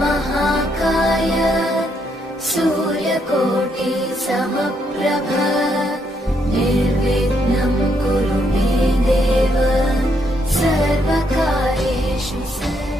महाकाय सूर्यकोटि समप्रभ निर्विघ्नं कुरु मे देव सर्वकार्येषु सर्वदा।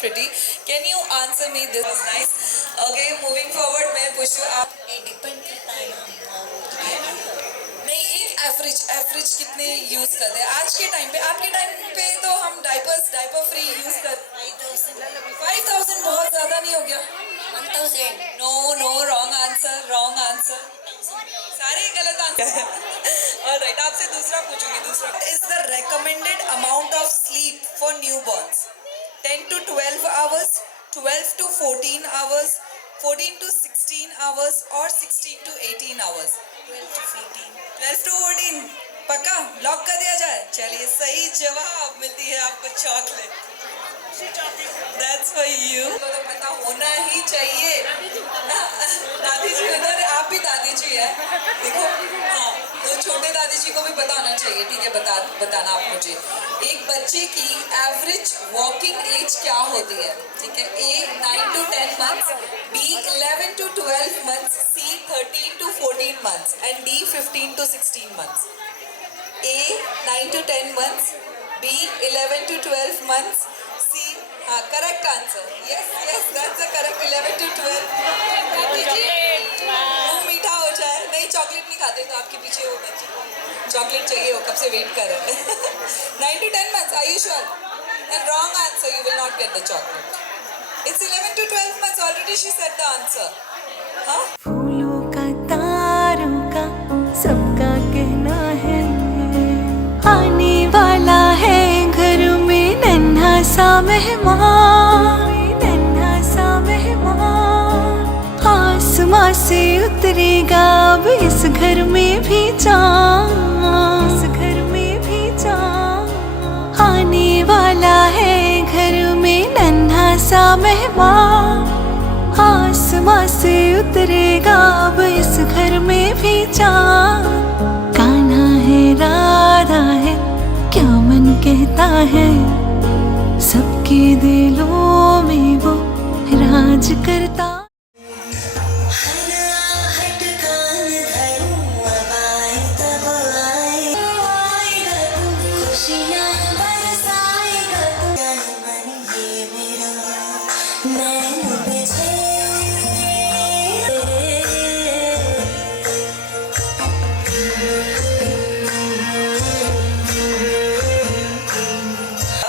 Can you answer me this? Was nice. Okay, moving forward, मैं पूछूं आप डिपेंड करता है नहीं एक एवरेज कितने यूज करते हैं आज के टाइम पे? आपके टाइम पे तो हम डायपर फ्री यूज कर 5000 बहुत ज्यादा नहीं हो गया? 1000 नो रॉन्ग आंसर सारे गलत आंसर ऑलराइट आपसे दूसरा पूछूंगी is the recommended amount of sleep for newborn's 10 to 12 hours 12 to 14 hours 14 to 16 hours or 16 to 18 hours 12 to 14 पक्का लॉक कर दिया जाए? चलिए सही जवाब मिलती है आपको चॉकलेट That's for you. तो पता होना ही चाहिए दादी जी उधर आप भी दादी जी है देखो हाँ तो छोटे दादी जी को भी पता होना चाहिए ठीक है बताना आप मुझे एक बच्चे की एवरेज वॉकिंग एज क्या होती है ठीक है A 9 to 10 months B 11 to 12 months C 13 to 14 months and D 15 to 16 months A 9 to 10 months B 11 to 12 months C हाँ correct answer yes that's the correct 11 to 12 मुंह मीठा हो जाए नहीं चॉकलेट नहीं खाते तो आपके पीछे वो बच्चे चॉकलेट चाहिए वो कब से वेट कर रहे हैं 9 to 10 months are you sure and wrong answer you will not get the chocolate it's 11 to 12 months already she said the answer हाँ फूलों का तारों का सबका कहना है मेहमान, नन्हा सा मेहमान, आसमां से उतरेगा अब इस घर में भी चाँद, इस घर में भी चाँद आने वाला है घर में नन्हा सा मेहमान, आसमां से उतरेगा अब इस घर में भी चाँद। कान्हा है राधा है क्या मन कहता है, सबके दिलों में वो राज करता।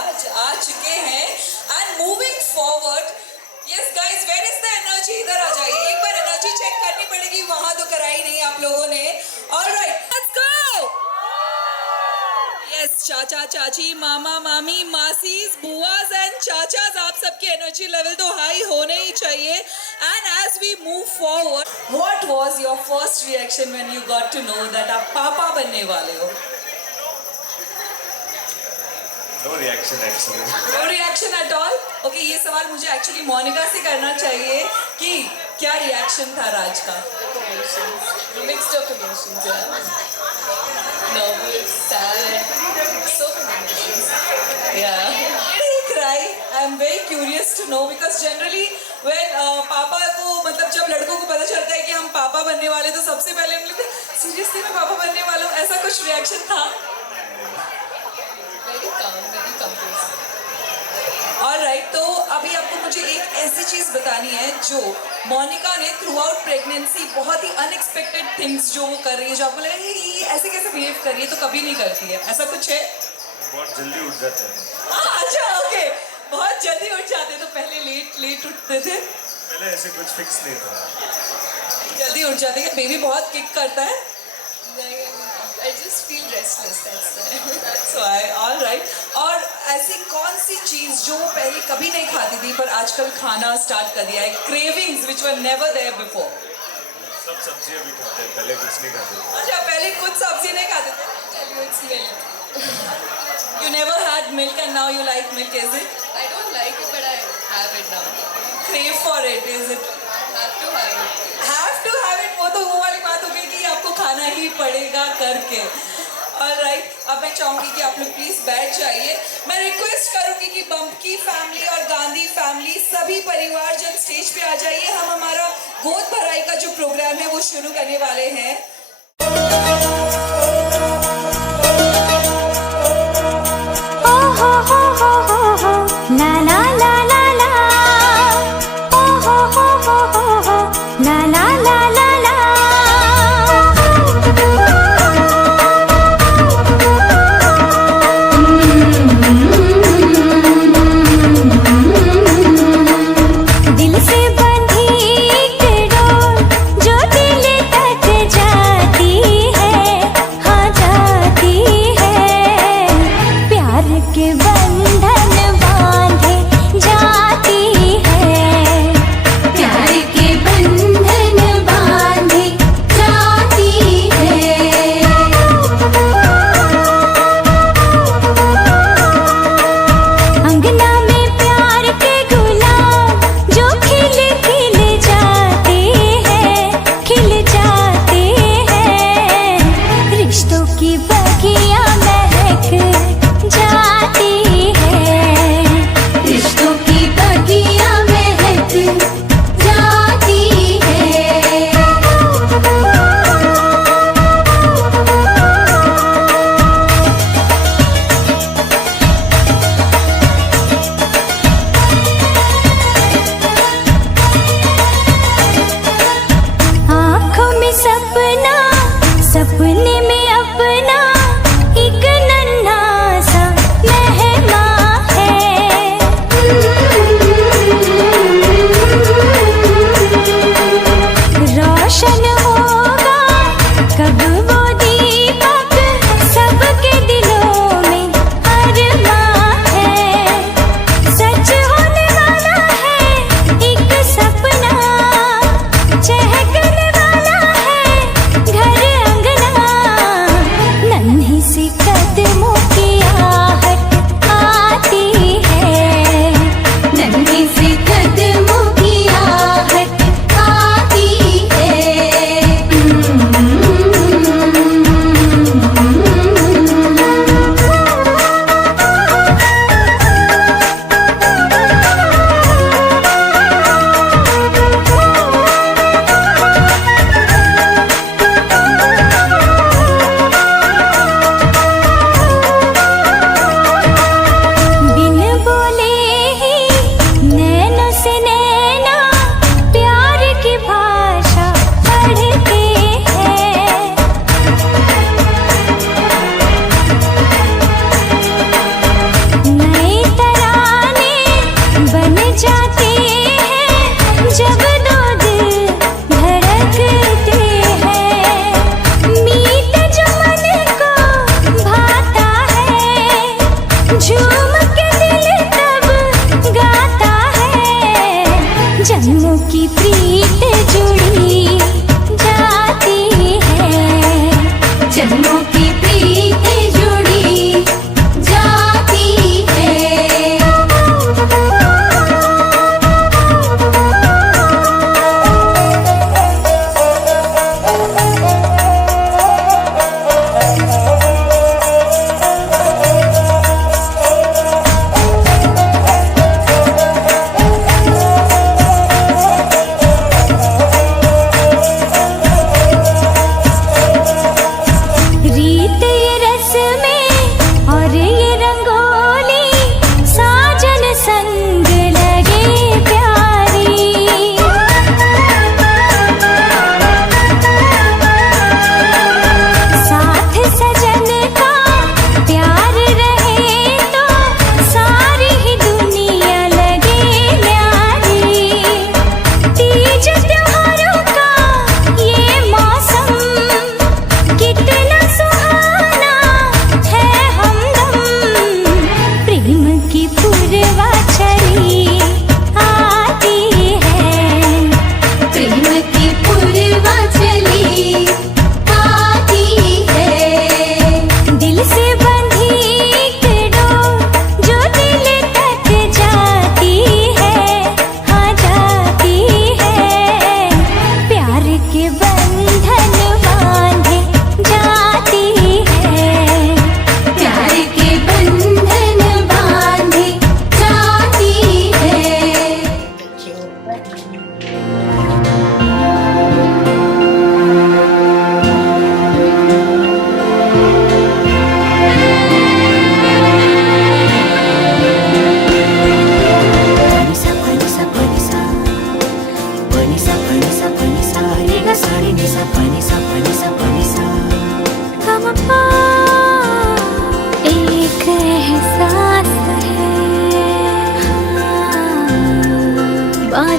आज आ चुके हैं and moving forward. Yes guys, where is the energy? इधर आ जाइए, एक बार एनर्जी चेक करनी पड़ेगी, वहां तो कराई नहीं आप लोगों ने। Alright, let's go. यस, चाचा चाची, मामा मामी, मासीज, बुआज एंड चाचाज, आप सबकी एनर्जी लेवल तो हाई होने ही चाहिए। And as we move forward, what was your first reaction when you got to know that आप पापा बनने वाले हो? No reaction actually. No reaction at all? Okay, ये सवाल मुझे एक्चुअली मोनिका से करना चाहिए कि क्या रिएक्शन था राज का? Mixed up emotions, yeah. Nervous, sad, so many emotions. Yeah. Did he cry? I'm very curious to know because generally when पापा को, मतलब जब लड़कों को पता चलता है कि हम पापा बनने वाले तो सबसे पहले हम लोग सीरियसली मैं पापा बनने वाला हूँ, ऐसा कुछ रिएक्शन था? Very calm, very composed. Alright, तो अभी आपको मुझे एक ऐसी चीज बतानी है जो मोनिका ने थ्रू आउट प्रेगनेंसी बहुत ही अनएक्सपेक्टेड थिंग्स जो वो कर रही है, जो आपको लगे ये ऐसे कैसे बिहेव कर रही है, तो कभी नहीं करती है, ऐसा कुछ है? बहुत जल्दी उठ जाते हैं। अच्छा, ओके, बहुत जल्दी उठ जाते, तो पहले लेट उठते थे, पहले ऐसे कुछ फिक्स नहीं था। जल्दी उठ जाते हैं। बेबी बहुत किक करता है, I just feel restless, that's why. that's why, all right. और ऐसी कौन सी चीज जो वो पहले कभी नहीं खाती थी पर आजकल खाना स्टार्ट कर दिया है, cravings which were never there before? सब सब्जियां भी खाते हैं, पहले कुछ नहीं खाते थे। अच्छा, पहले कुछ सब्जी नहीं खाते थे? Tell you it's milk. You never had milk and now you like milk, is it? I don't like it, but I have it now. Crave for it, is it? Have to have it. Have to have it, वो तो वो वाली बात हो गई कि आपको खाना ही पड़ेगा करके। ऑलराइट, अब मैं चाहूंगी कि आप लोग प्लीज बैठ जाइए। मैं रिक्वेस्ट करूंगी कि बम्पकी फैमिली और गांधी फैमिली सभी परिवारजन स्टेज पे आ जाइए। हम हमारा गोद भराई का जो प्रोग्राम है वो शुरू करने वाले हैं। ओ हो ला ला ला ला ला, ओ हो ला ला ला ला ला। दिल से बंधी एक डोर जो दिल तक जाती है, हाँ जाती है, प्यार के बंधन बांधे जाती है, प्यार के बंधन बांधे जाती है। अंगना में प्यार के गुलाब जो खिल खिल जाते हैं, खिल जाते हैं, रिश्तों की बगिया महक जाती है, रिश्तों की बगिया महक जाती है। आँखों में सपना, सपने में अपना एक नन्हा सा मेहमान है। रोशन होगा कब वो दीपक, सबके दिलों में अरमां है, सच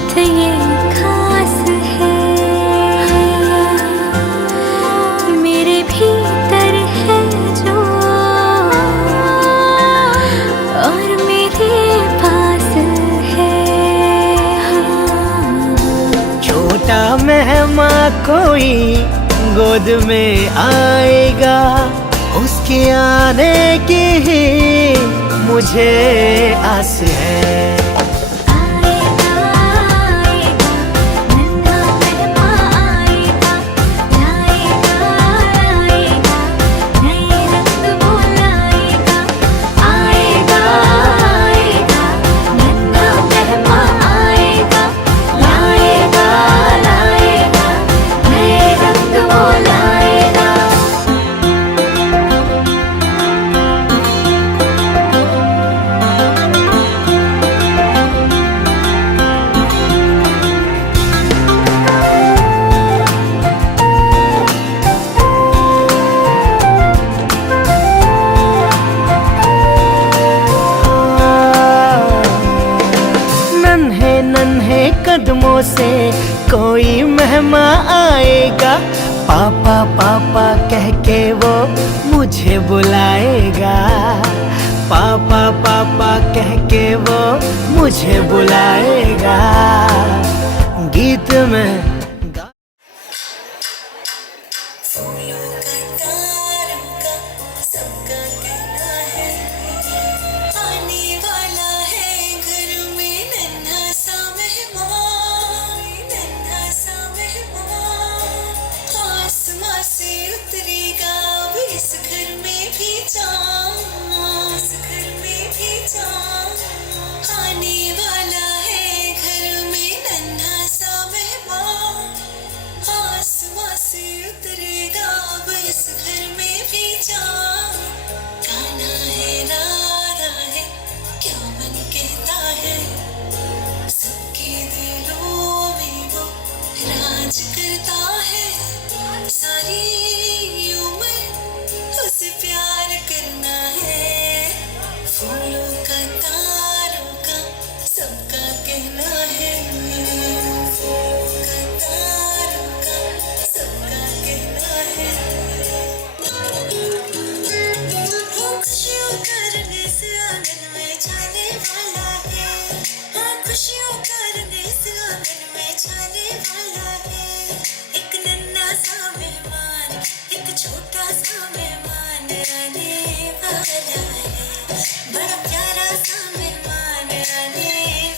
साथ ये खास है, मेरे भीतर है जो और मेरे पास है। छोटा मेहमान कोई गोद में आएगा, उसके आने की ही मुझे आस है। आएगा आएगा नन्हा मेहमान आएगा, लाएगा लाएगा नए रंग वो लाएगा। आएगा आएगा नन्हा मेहमान आएगा, लाएगा लाएगा नए रंग वो लाएगा। नन्हे नन्हे कदमों से कोई मेहमान आएगा, पापा पापा कह के वो मुझे बुलाएगा। पापा पापा कह के वो मुझे बुलाएगा। गीत में फूलों का तारों का सबका कहना है, आने वाला है घर में नन्हा सा मेहमान, नन्हा सा मेहमान। आसमां से उतरेगा अब इस घर में भी चाँद, इस घर में भी चाँद। आने वाला है घर में नन्हा सा मेहमान, आसमां से उतरेगा अब इस घर में भी चाँद। गाना है राधा है क्या मन कहता है, सबके दिलों में वो राज करता है। सारी उम्र उसे प्यार करना है, फूलों का तारों का सबका कहना है, फूलों का तारों का सबका कहना है। वो खुशियों का रंग इस आंगन में छाने वाला है, हाँ खुशियों का रंग इस आंगन में छाने वाला है। एक नन्हा सा मेहमान, एक छोटा सा मेहमान आने वाला है, बड़ा प्यारा सा मेहमान आने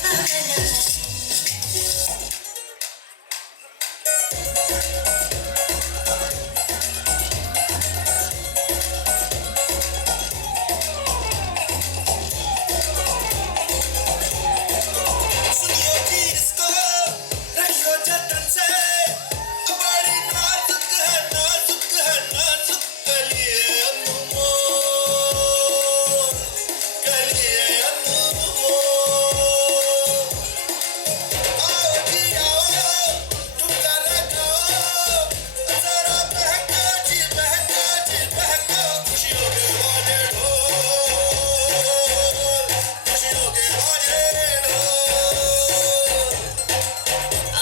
वाला है।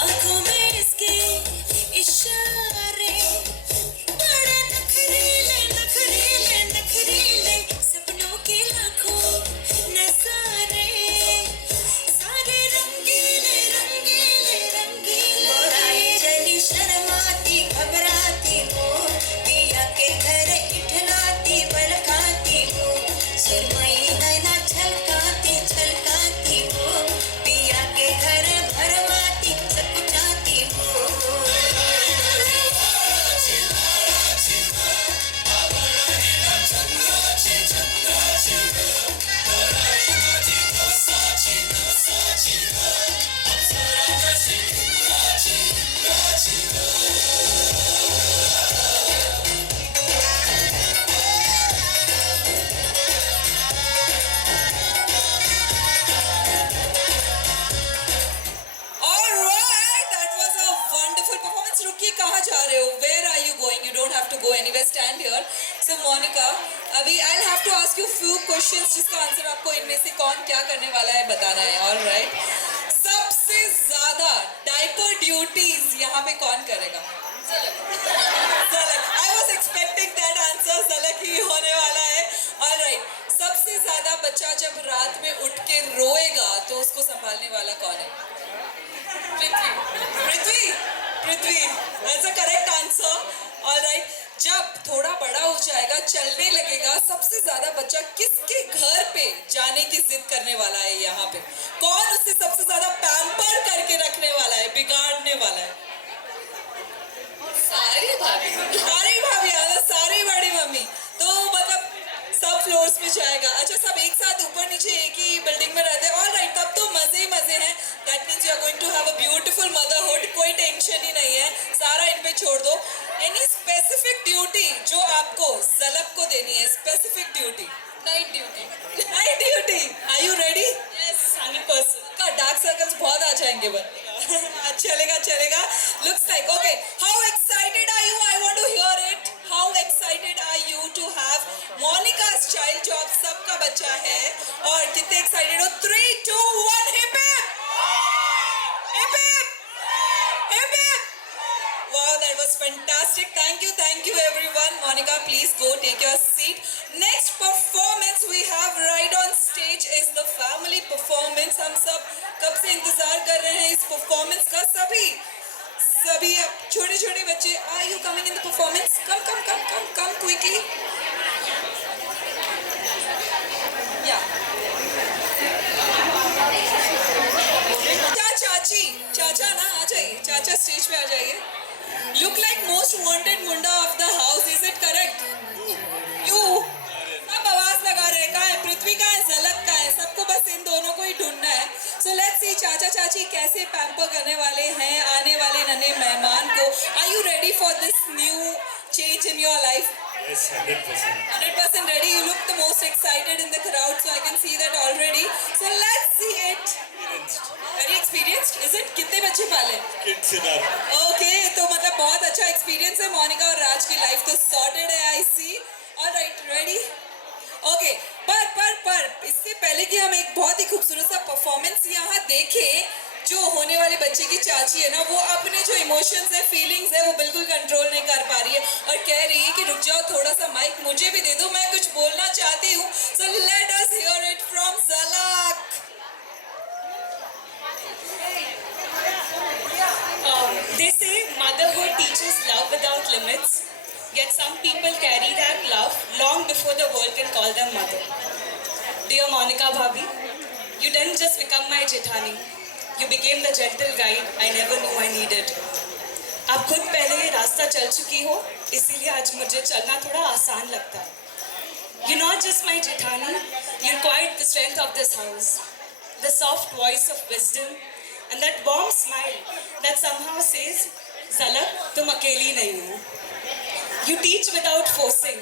आँखों में इसके इशारे, बड़े नखरीले नखरीले नखरीले, सपनों के लाखों नज़ारे, सारे रंगीले रंगीले रंगीले। बुराई जली शर्माती घबराती हो, पिया के घर इठलाती बलखाती हो, सुरमई नैना छलकाती छलकाती हो, पिया के घर भरमाती सकुचाती हो। Alright, that was a wonderful performance. रुकिए, कहाँ जा रहे हो? Where are you going? You don't have to go anywhere. Stand here. So Monica, अभी I'll have to ask you few questions जिसका आंसर आपको इनमें से कौन क्या करने वाला है बताना है. Alright. सबसे ज्यादा डायपर ड्यूटीज यहाँ पे कौन करेगा? झलक। I was expecting that answer, झलक ही होने वाला है। Alright, सबसे ज्यादा बच्चा जब रात में उठ के रोएगा तो उसको संभालने वाला कौन है? पृथ्वी। पृथ्वी, that's a correct answer. Alright, जब थोड़ा बड़ा हो जाएगा, चलने लगेगा, सबसे ज्यादा बच्चा किसके घर पे जाने की जिद करने वाला है यहाँ पे? कौन उससे सबसे ज्यादा पैम्पर करके रखने वाला है, बिगाड़ने वाला है? सारी भाभी। सारी भाभी, सारी बड़ी मम्मी। तो मतलब सब फ्लोर्स पे जाएगा। अच्छा, सब एक साथ ऊपर नीचे एक ही बिल्डिंग में रहते हैं। ऑलराइट, तब तो मजे ही मजे हैं। That means you are going to have a beautiful motherhood. कोई टेंशन ही नहीं है, सारा इन पे छोड़ दो। एनी स्पेसिफिक ड्यूटी जो आपको झलक को देनी है? Specific duty. Night duty. Night duty. Are you ready? Yes, 100%। का डार्क सर्कल्स बहुत आ जाएंगे बट चलेगा चलेगा। Looks like okay. How excited are you? I want to hear it. How excited are you to have Monica's child जो आप सबका बच्चा है? और कितने एक्साइटेड हो? 3, 2, 1 hip hip hip hip hip hip. Wow, that was fantastic. Thank you everyone. Monica, please go take your seat. Next performance we have right on stage is the family performance. हम सब कब से इंतजार कर रहे हैं इस performance का। सभी छोटे छोटे बच्चे, are you coming in the performance? Come quickly. Yeah. चाचा ना आ जाइए, चाचा स्टेज पे आ जाइए। Look like most wanted Munda of the house, is it correct? You? सब आवाज लगा रहे हैं, कहाँ है पृथ्वी, कहाँ है झलक, कहाँ है? सबको बस इन दोनों को ही ढूंढना है। So let's see चाचा चाची कैसे पैम्पर करने वाले हैं आने वाले नन्हे मेहमान को। Are you ready for this new change in your life? Yes, 100%. 100% ready. You look the most excited in the crowd, so I can see that already. So let's see it. Very experienced, is it? कितने बच्चे पाले? Kids enough. Okay, तो मतलब बहुत अच्छा experience है। मोनिका और राज की लाइफ तो सॉर्टेड है, I see. All right, ready? Okay, पर इससे पहले कि हम एक बहुत ही खूबसूरत सा परफॉर्मेंस यहाँ देखें, जो होने वाले बच्चे की चाची है ना, वो अपने जो इमोशंस है, फीलिंग्स है, वो बिल्कुल कंट्रोल नहीं कर पा रही है और कह रही है कि रुक जाओ, थोड़ा सा माइक मुझे भी दे दो, मैं कुछ बोलना चाहती हूँ। So let us hear it from Zalak. They say motherhood teaches love without limits, yet some people carry that love long before the world can call them mother. Dear Monica Bhabhi, you didn't just become my Jethani, you became the gentle guide I never knew I needed. आप खुद पहले ये रास्ता चल चुकी हो, इसीलिए आज मुझे चलना थोड़ा आसान लगता है. You're not just my Jethani, you're quite the strength of this house, the soft voice of wisdom, and that warm smile that somehow says, Zalak, तुम अकेली नहीं हो. You teach without forcing,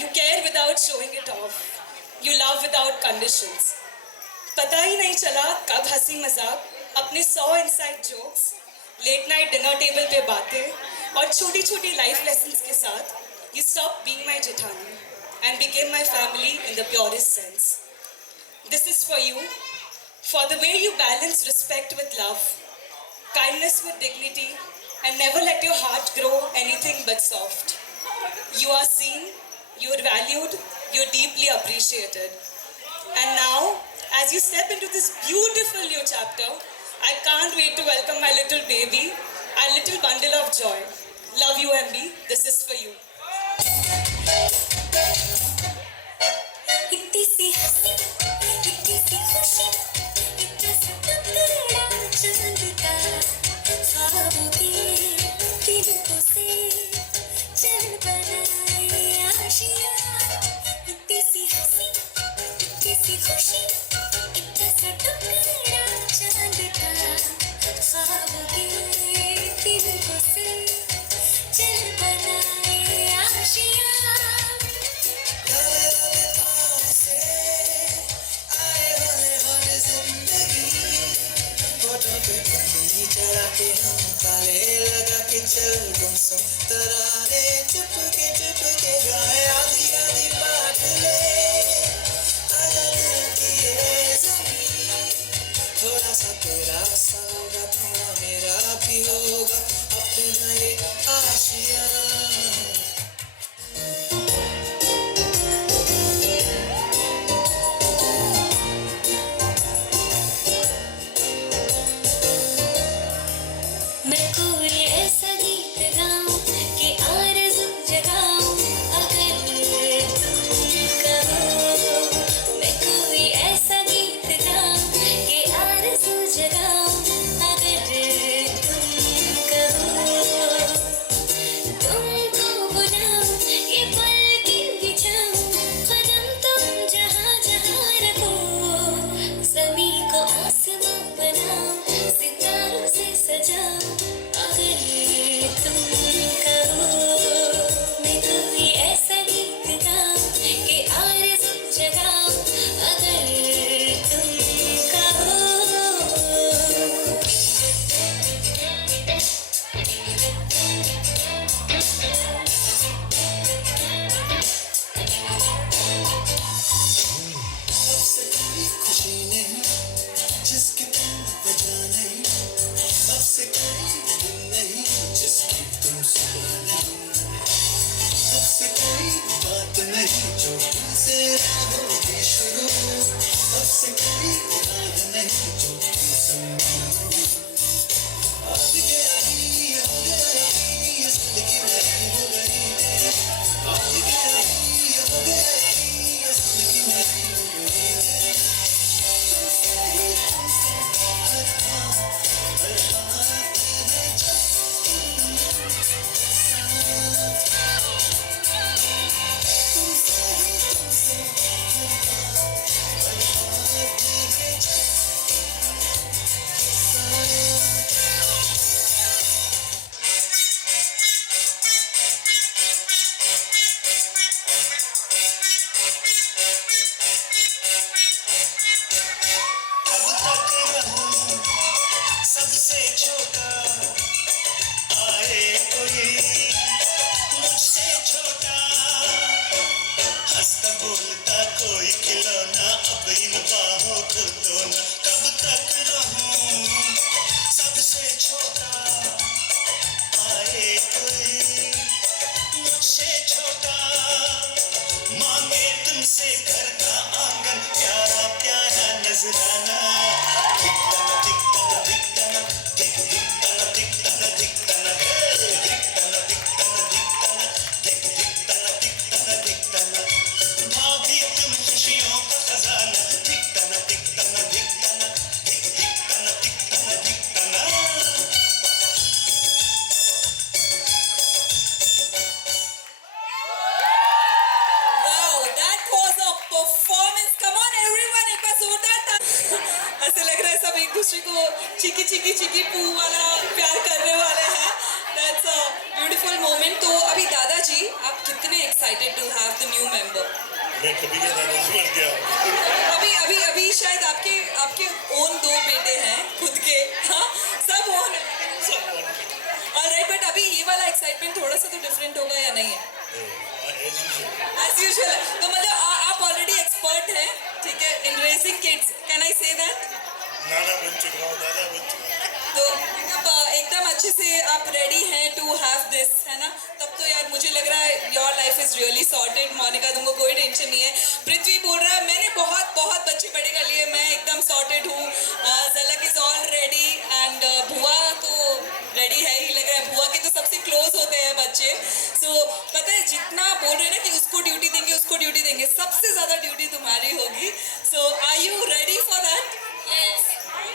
you care without showing it off, you love without conditions. पता ही नहीं चला कब हंसी मजाक, अपने 100 inside jokes, late night dinner table पे बातें और छोटी छोटी life lessons के साथ, you stopped being my Jethani and became my family in the purest sense. This is for you, for the way you balance respect with love, kindness with dignity, and never let your heart grow anything but soft. You are seen, you are valued, you are deeply appreciated. And now, as you step into this beautiful new chapter, I can't wait to welcome my little baby, our little bundle of joy. Love you, MB. This is for you. इतनी सी हंसी, इतनी सी खुशी, इतना सा टुकड़ा चांद का, ख्वाबों के तिनकों से चल बनाए आशियाँ. इतनी सी हंसी, इतनी सी खुशी, इतना सा टुकड़ा चांद का, ख्वाबों के तिनकों से चल बनाए आशियाँ. चढ़ाते हम ताले लगा के चल गुमसुम तराने चुपके चुपके गाए आधी आधी बात ले आजा दिल की बात नहीं जो तुमसे होगी शुरू, सबसे कोई मुराद नहीं जो तुम आज के अभी हो गया ये जिंदगी मेरी हो गई, आज के अभी हो गया ये जिंदगी मेरी हो गई। तुमसे ही तुमसे हर बात है कब तक रहूं सबसे छोटा, आए कोई मुझसे छोटा, हंसता बोलता कोई खिलौना अब इन बाहों को दो ना। कब तक रहूं सबसे छोटा, आए कोई मुझसे छोटा, मांगे तुमसे घर का आंगन प्यारा प्यारा नजराना, धिकतना धिकतना धिकतना धिक धिकतना धिकतना धिकतना हे धिकतना धिकतना धिकतना धिक धिकतना धिकतना धिकतना, भाभी तुम खुशियों का खजाना, धिकतना धिकतना धिकतना धिक धिकतना धिकतना धिकतना। Wow, that was a performance. Come on, everyone, एक बार जोरदार ताली। ऐसे लग रहा है सब एक दूसरे को चिकी चिकी चिकी पू वाला प्यार करने वाले हैं। That's a beautiful moment. तो अभी दादाजी, आप कितने excited to have the new member? मैं कभी का दादाजी बन गया हूँ। अभी शायद आपके ओन 2 बेटे हैं खुद के, हाँ सब ओन है। Alright, but अभी ये वाला एक्साइटमेंट थोड़ा सा तो डिफरेंट होगा या नहीं है? As usual. तो मतलब आप ऑलरेडी एक्सपर्ट हैं, ठीक है, in racing kids, can I say that? नाना बन चुका हूँ, दादा बन चुका हूँ। तो एकदम अच्छे से आप रेडी हैं टू हैव दिस, है ना? तब तो यार मुझे लग रहा है your life is really sorted. Monica, तुमको कोई टेंशन नहीं है। पृथ्वी बोल रहा है मैंने बहुत बहुत बच्चे बड़े कर लिए, मैं एकदम सॉर्टेड हूँ। झलक इज ऑल रेडी एंड भुआ तो रेडी है ही लग रहा है। भुआ के तो सबसे क्लोज होते हैं बच्चे। सो पता है जितना बोल रहे हैं ना कि उसको ड्यूटी देंगे उसको ड्यूटी देंगे, सबसे ज्यादा ड्यूटी तुम्हारी होगी। So are you ready for that?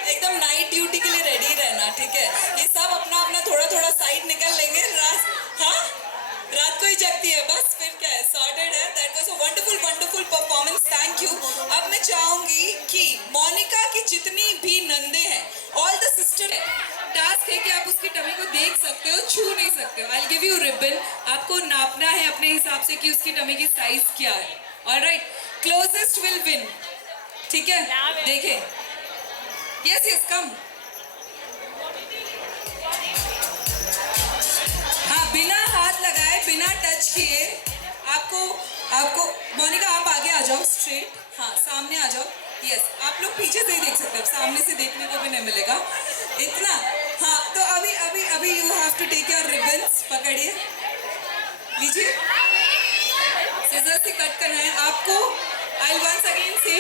एकदम नाइट ड्यूटी के लिए रेडी रहना, ठीक है? ये सब अपना अपना थोड़ा थोड़ा साइड निकल लेंगे। रात को ही जगती है बस, फिर क्या है, सॉर्टेड है। That was a wonderful wonderful performance, thank you. अब मैं चाहूंगी कि मोनिका की जितनी भी नंदे हैं, ऑल द सिस्टर है, टास्क है कि आप उसकी टमी को देख सकते हो, छू नहीं सकते हो। आई गिव यू रिबन, आपको नापना है अपने हिसाब से कि उसकी टमी की साइज क्या है। ऑलराइट, क्लोजेस्ट विल विन, ठीक है? देखें, यस यस कम। हाँ, बिना हाथ लगाए, बिना टच किए, आपको मोनिका आप आगे आ जाओ स्ट्रेट, हाँ सामने आ जाओ। यस, आप लोग पीछे से ही देख सकते हो, सामने से देखने को भी नहीं मिलेगा इतना। हाँ, तो अभी you have to take your ribbons, पकड़िए, लीजिए, सीजर से कट करना है आपको। आई वंस अगेन से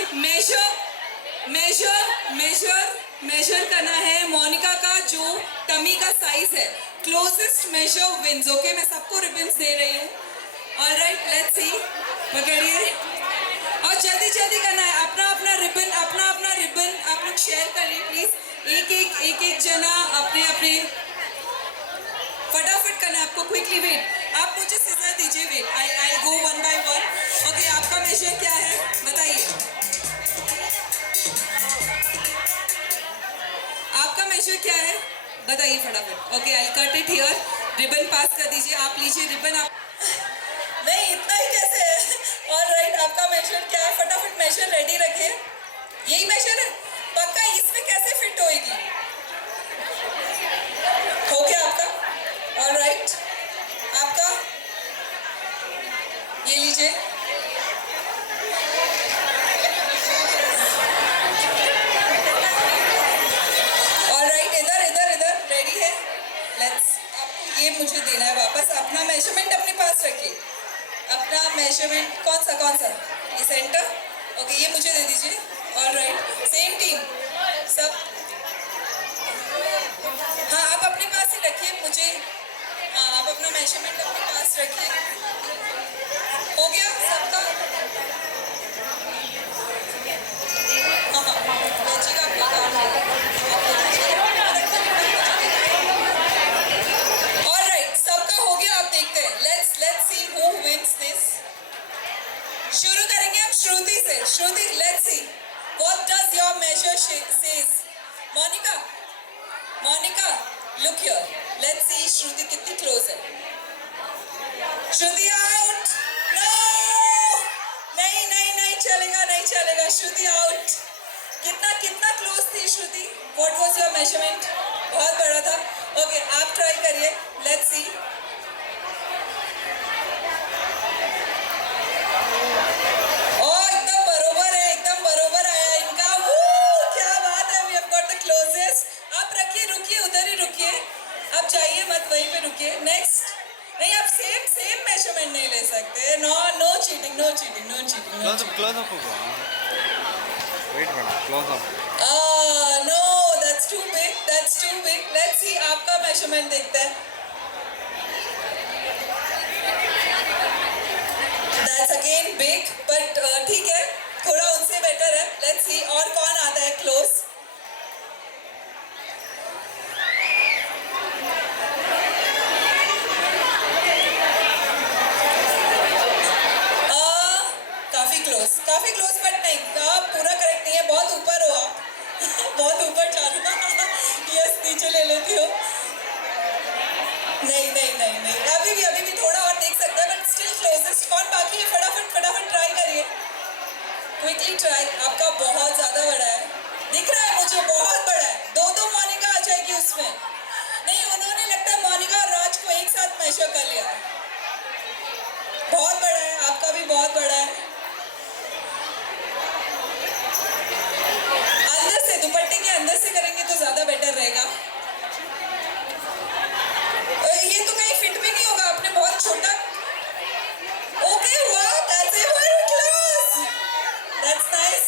मेजर करना है मोनिका का जो टमी का साइज है। Closest measure wins, okay? मैं सबको रिबन्स दे रही हूँ। ऑलराइट, लेट्स सी, पकड़िए और जल्दी जल्दी करना है। अपना अपना रिबन आप लोग शेयर करिए प्लीज। एक जना अपने फटाफट करना है आपको, क्विकली। वेट, आप मुझे सीजर दीजिए, wait, I go one by one. Okay, आपका मेजर क्या है बताइए? आपका मेजर क्या है बताइए फटाफट। Okay, I cut it here. Ribbon pass कर दीजिए, आप लीजिए रिबन। आप नहीं, इतना ही कैसे है? ऑलराइट, आपका मेजर क्या है? फटाफट मेजर रेडी रखिए। यही मेजर है पक्का? इसमें कैसे फिट होएगी? हो गया आपका? ऑलराइट, आपका ये लीजिए। ऑलराइट, इधर रेडी है? लेट्स, आपको ये मुझे देना है वापस। अपना मेजरमेंट अपने पास रखिए। अपना मेजरमेंट कौन सा ये सेंटर ओके ये मुझे दे दीजिए ऑलराइट सेम टीम सब हाँ आप अपने पास ही रखिए मुझे हाँ आप अपना मेजरमेंट अपने पास रखिए हो गया सबका हाँ हाँ बच्चे का अपना काम ऑलराइट सबका हो गया आप देखते हैं let's see who wins this शुरू करेंगे हम श्रुति से Shruti let's see what does your measure says Monica Monica look here let's see Shruti कितनी क्लोज है श्रुति आउट नो नहीं नहीं नहीं चलेगा श्रुति आउट कितना कितना क्लोज थी श्रुति व्हाट वाज योर मेजरमेंट बहुत बड़ा था ओके आप ट्राई करिए लेट्स सी एकदम बरोबर आया इनका क्या बात है we have got the closest आप रुकिए उधर ही रुकिए आप जाइए मत वहीं पे रुकिए नेक्स्ट नहीं आप सेम मेजरमेंट नहीं ले सकते नो चीटिंग क्लोज अप होगा वेट करना close up no that's too big let's see आपका मेजरमेंट देखते हैं दैट्स अगेन बिग बट ठीक है थोड़ा उनसे बेटर है लेट्स सी और कौन आता है क्लोज काफी क्लोज बट नहीं पूरा करेक्ट नहीं है बहुत ऊपर हो आप बहुत ऊपर जा रहे हो यस नीचे ले लेती हो नहीं अभी भी थोड़ा और देख सकते हैं बट स्टिल क्लोजेस्ट कौन बाकी है फटाफट ट्राई करिए क्विकली ट्राई आपका बहुत ज्यादा बड़ा है दिख रहा है मुझे बहुत बड़ा है दो मोनिका आ जाएगी उसमें नहीं उन्होंने लगता है मोनिका और राज को एक साथ मेजर कर लिया बहुत बड़ा है आपका भी बहुत बड़ा है दुपट्टे के अंदर से करेंगे तो ज्यादा बेटर रहेगा ये तो कहीं फिट भी नहीं होगा आपने बहुत छोटा okay wow that's very close that's nice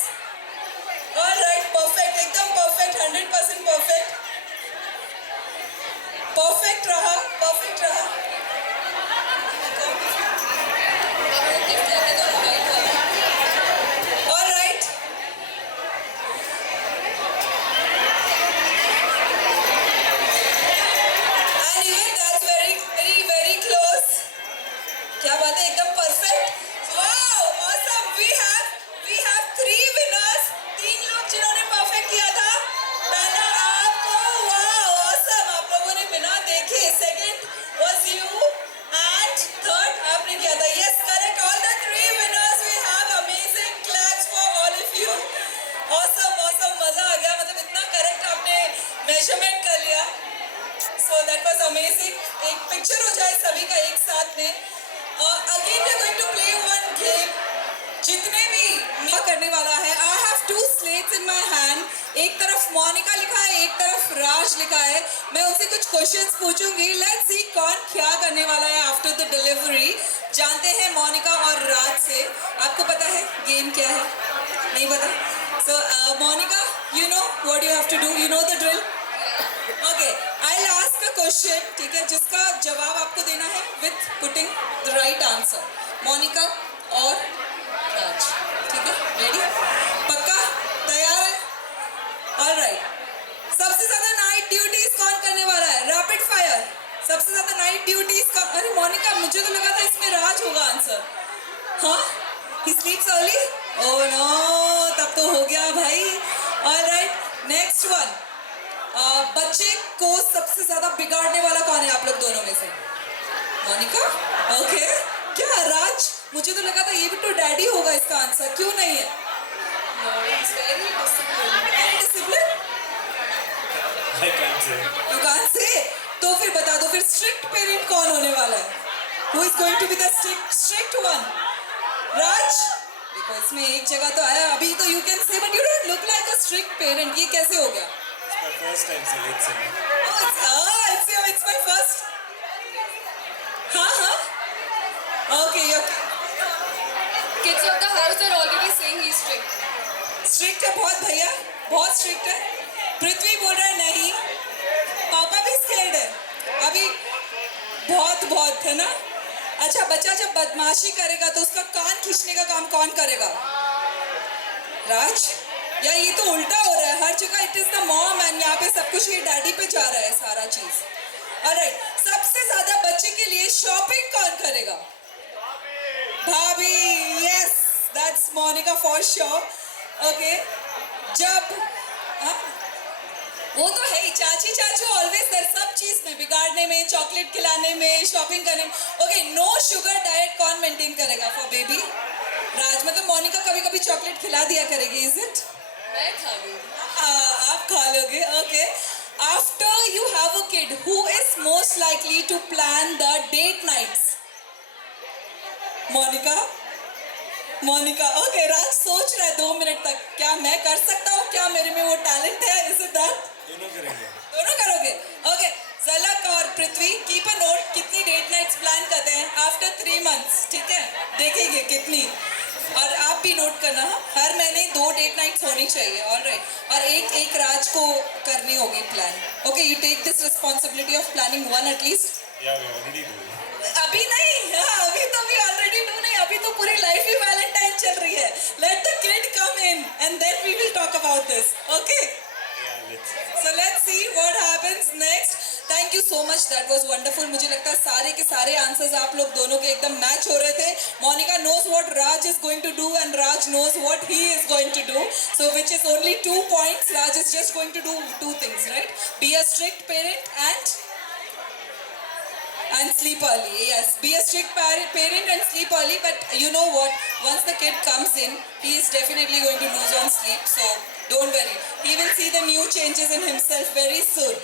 alright perfect एकदम परफेक्ट 100% परफेक्ट रहा मेजरमेंट कर लिया सो दैट वाज अमेजिंग एक पिक्चर हो जाए सभी का एक साथ में again we are going to play one game जितने भी करने वाला है I have two slates in my hand एक तरफ मोनिका लिखा है एक तरफ राज लिखा है मैं उनसे कुछ क्वेश्चंस पूछूंगी लेट्स सी कौन क्या करने वाला है आफ्टर द डिलीवरी जानते हैं मोनिका और राज से आपको पता है गेम क्या है नहीं पता सो Monika you know what you have to do you know the drill okay I'll ask a question ठीक है जिसका जवाब आपको देना है with putting the right answer Monika और राज ठीक है रेडी पक्का तैयार है ऑलराइट सबसे ज्यादा नाइट ड्यूटीज कौन करने वाला है रैपिड फायर सबसे ज्यादा नाइट ड्यूटीज का अरे मोनिका मुझे तो लगा था इसमें राज होगा आंसर हाँ he sleeps early oh no तब तो हो गया भाई ऑलराइट नेक्स्ट वन बच्चे को सबसे ज्यादा बिगाड़ने वाला कौन है आप लोग दोनों में से मोनिका ओके क्या राज मुझे तो लगा था ये भी तो डैडी होगा इसका आंसर क्यों नहीं है discipline I can't say. You can't say तो फिर बता दो फिर स्ट्रिक्ट पेरेंट कौन होने वाला है who is going to be the strict one Raj देखो इसमें एक जगह तो आया अभी तो you can say but you don't look like a strict parent ये कैसे हो गया It's my first time, so let's see. it's my first हाँ okay kids of the house are already saying he's strict. Strict है बहुत भैया, बहुत strict है. पृथ्वी बोल रहा है नहीं, पापा भी स्केर्ड है अभी, बहुत बहुत है ना. अच्छा बच्चा जब बदमाशी करेगा तो उसका कान खींचने का काम कौन करेगा? राज? या ये तो उल्टा हो रहा है हर जगह. It is the mom and यहाँ पे सब कुछ ये डैडी पे जा रहा है सारा चीज. ऑलराइट, सबसे ज्यादा बच्चे के लिए शॉपिंग कौन करेगा? भाभी. Yes, that's Monika for sure. Okay, जब वो तो है ही, चाची चाचू ऑलवेज देयर, सब चीज में, बिगाड़ने में, चॉकलेट खिलाने में, शॉपिंग करने में. ओके, नो शुगर डाइट कौन मेंटेन करेगा फॉर बेबी? राज. मतलब मोनिका कभी कभी चॉकलेट खिला दिया करेगी, इज इट? मैं खा लूँ. आप खा लोगे. Okay, after you have a kid who is most likely to plan the date nights? Monica. Monica. Okay, Raj सोच रहा है 2 मिनट तक, क्या मैं कर सकता हूँ, क्या मेरे में वो टैलेंट है? Is it that? दोनों करेंगे. दोनों करोगे. ओके, झलक और पृथ्वी कीप अ नोट, कितनी डेट नाइट्स प्लान करते हैं आफ्टर 3 मंथ्स. ठीक है, देखेंगे कितनी. और आप भी नोट करना, हर महीने 2 डेट नाइट्स होनी चाहिए. ऑलराइट, और एक राज को करनी होगी plan. Okay, you take this responsibility of planning 1 at least. Yeah, we already do. अभी नहीं, हाँ, अभी तो भी ऑलरेडी डू नहीं, अभी तो पूरी लाइफ ही वैलेंटाइन चल रही है. Let the kid come in and then we will talk about this. Okay, Yeah, let's. so let's see what happens next. Thank you so much, that was wonderful. मुझे लगता है सारे के सारे आंसर्स आप लोग दोनों के एकदम मैच हो रहे थे. Monica knows what Raj is going to do and Raj knows what he is going to do. So which is only 2 points. Raj is just going to do 2 things, right? Be a strict parent and sleep early. Yes, be a strict parent and sleep early. But you know what? Once the kid comes in, he is definitely going to lose on sleep. So don't worry. He will see the new changes in himself very soon.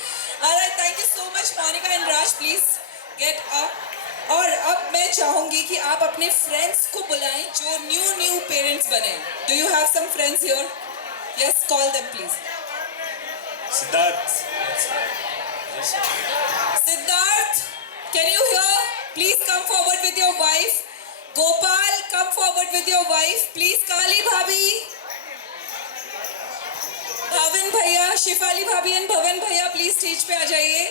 Alright, thank you so much, Monica and Raj. Please get up. और अब मैं चाहूंगी कि आप अपने friends को बुलाएं जो न्यू पेरेंट्स बने. Do you have some friends here? Yes, call them please. Siddharth. Siddharth, can you hear? Please come forward with your wife. Gopal, come forward with your wife. Please, Kali Bhabhi. Bhavan Bhaiya, Shifali Bhabhi and Bhavan Bhaiya, please stage पे आ जाइए.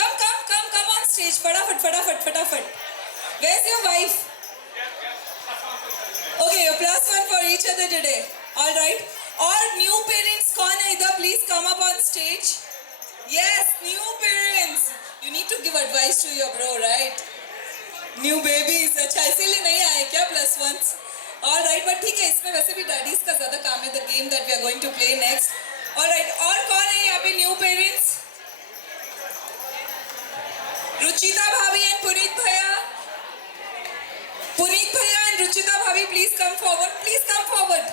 Come on stage. फटाफट. Where's your wife? Okay, your +1 for each other today. All right. और new parents कौन है इधर? Please come up on stage. Yes, new parents. You need to give advice to your bro, right? New babies. अच्छा, इसीलिए नहीं आए क्या +1s? All right, but ठीक है, इसमें वैसे भी डैडीज का ज़्यादा काम है. The game that we are going to play next. All right, और कौन है यहाँ पे new parents? रुचिता भाभी and पुनीत भैया. पुनीत भैया and रुचिता भाभी, please come forward. Please come forward.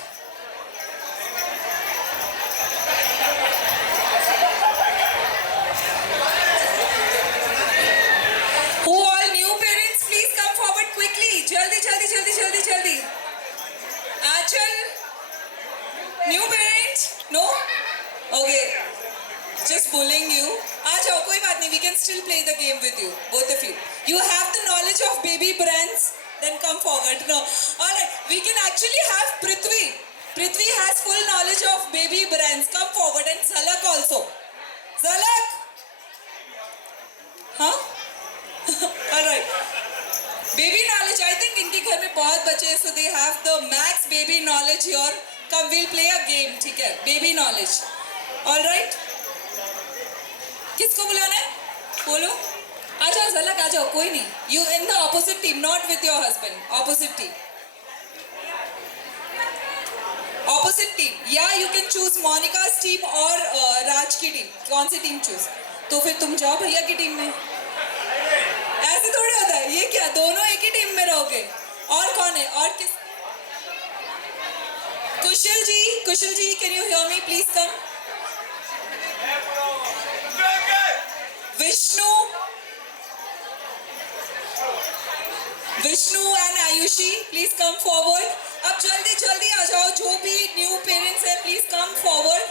Who all new parents? Please come forward quickly. जल्दी. Achal, new parent? No? Okay. Just bullying you. आ जाओ, कोई बात नहीं. We can still play the game with you, both of you. You have the knowledge of baby brands. Then come forward. No. All right. We can actually have Prithvi. Prithvi has full knowledge of baby brands. Come forward and Zalak also. Zalak. Huh? All right. Baby knowledge. I think इनके घर में बहुत बच्चे हैं, so they have the max baby knowledge here. Come, we'll play a game. ठीक है? Baby knowledge. All right. किसको बुलाना है? बोलो. आ जाओ झलक, आ जाओ, कोई नहीं. You in the opposite team, not with your husband. Opposite team. Opposite team. Yeah, you can choose Monica's team or Raj की टीम. कौन सी टीम चूज? तो फिर तुम जाओ भैया की टीम में. ऐसे थोड़ी होता है. ये क्या, दोनों एक ही टीम में रहोगे? और कौन है? और किस? कुशल जी, can you hear me? Please come. Vishnu and Ayushi, please come forward. अब जल्दी आ जाओ, जो भी न्यू पेरेंट्स है, प्लीज कम फॉरवर्ड.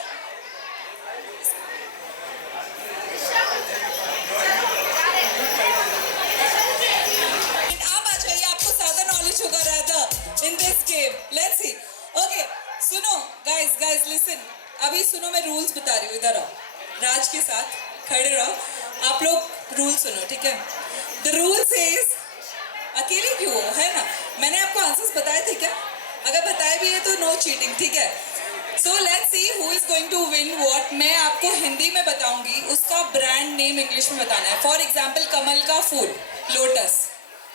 आप आ जाइए, आपको ज्यादा नॉलेज होगा. Radha, in this game. Let's see. Okay, सुनो guys listen. अभी सुनो मैं rules बता रही हूँ. इधर आओ. राज के साथ खड़े रहो. आप लोग rules सुनो, ठीक है? The rule says अकेले क्यों हो, है ना? मैंने आपको आंसर्स बताए थे क्या? अगर बताए भी है तो नो चीटिंग, ठीक है? So let's see who is going to win what. मैं आपको हिंदी में बताऊंगी, उसका ब्रांड नेम इंग्लिश में बताना है. फॉर एग्जाम्पल कमल का फूल, लोटस,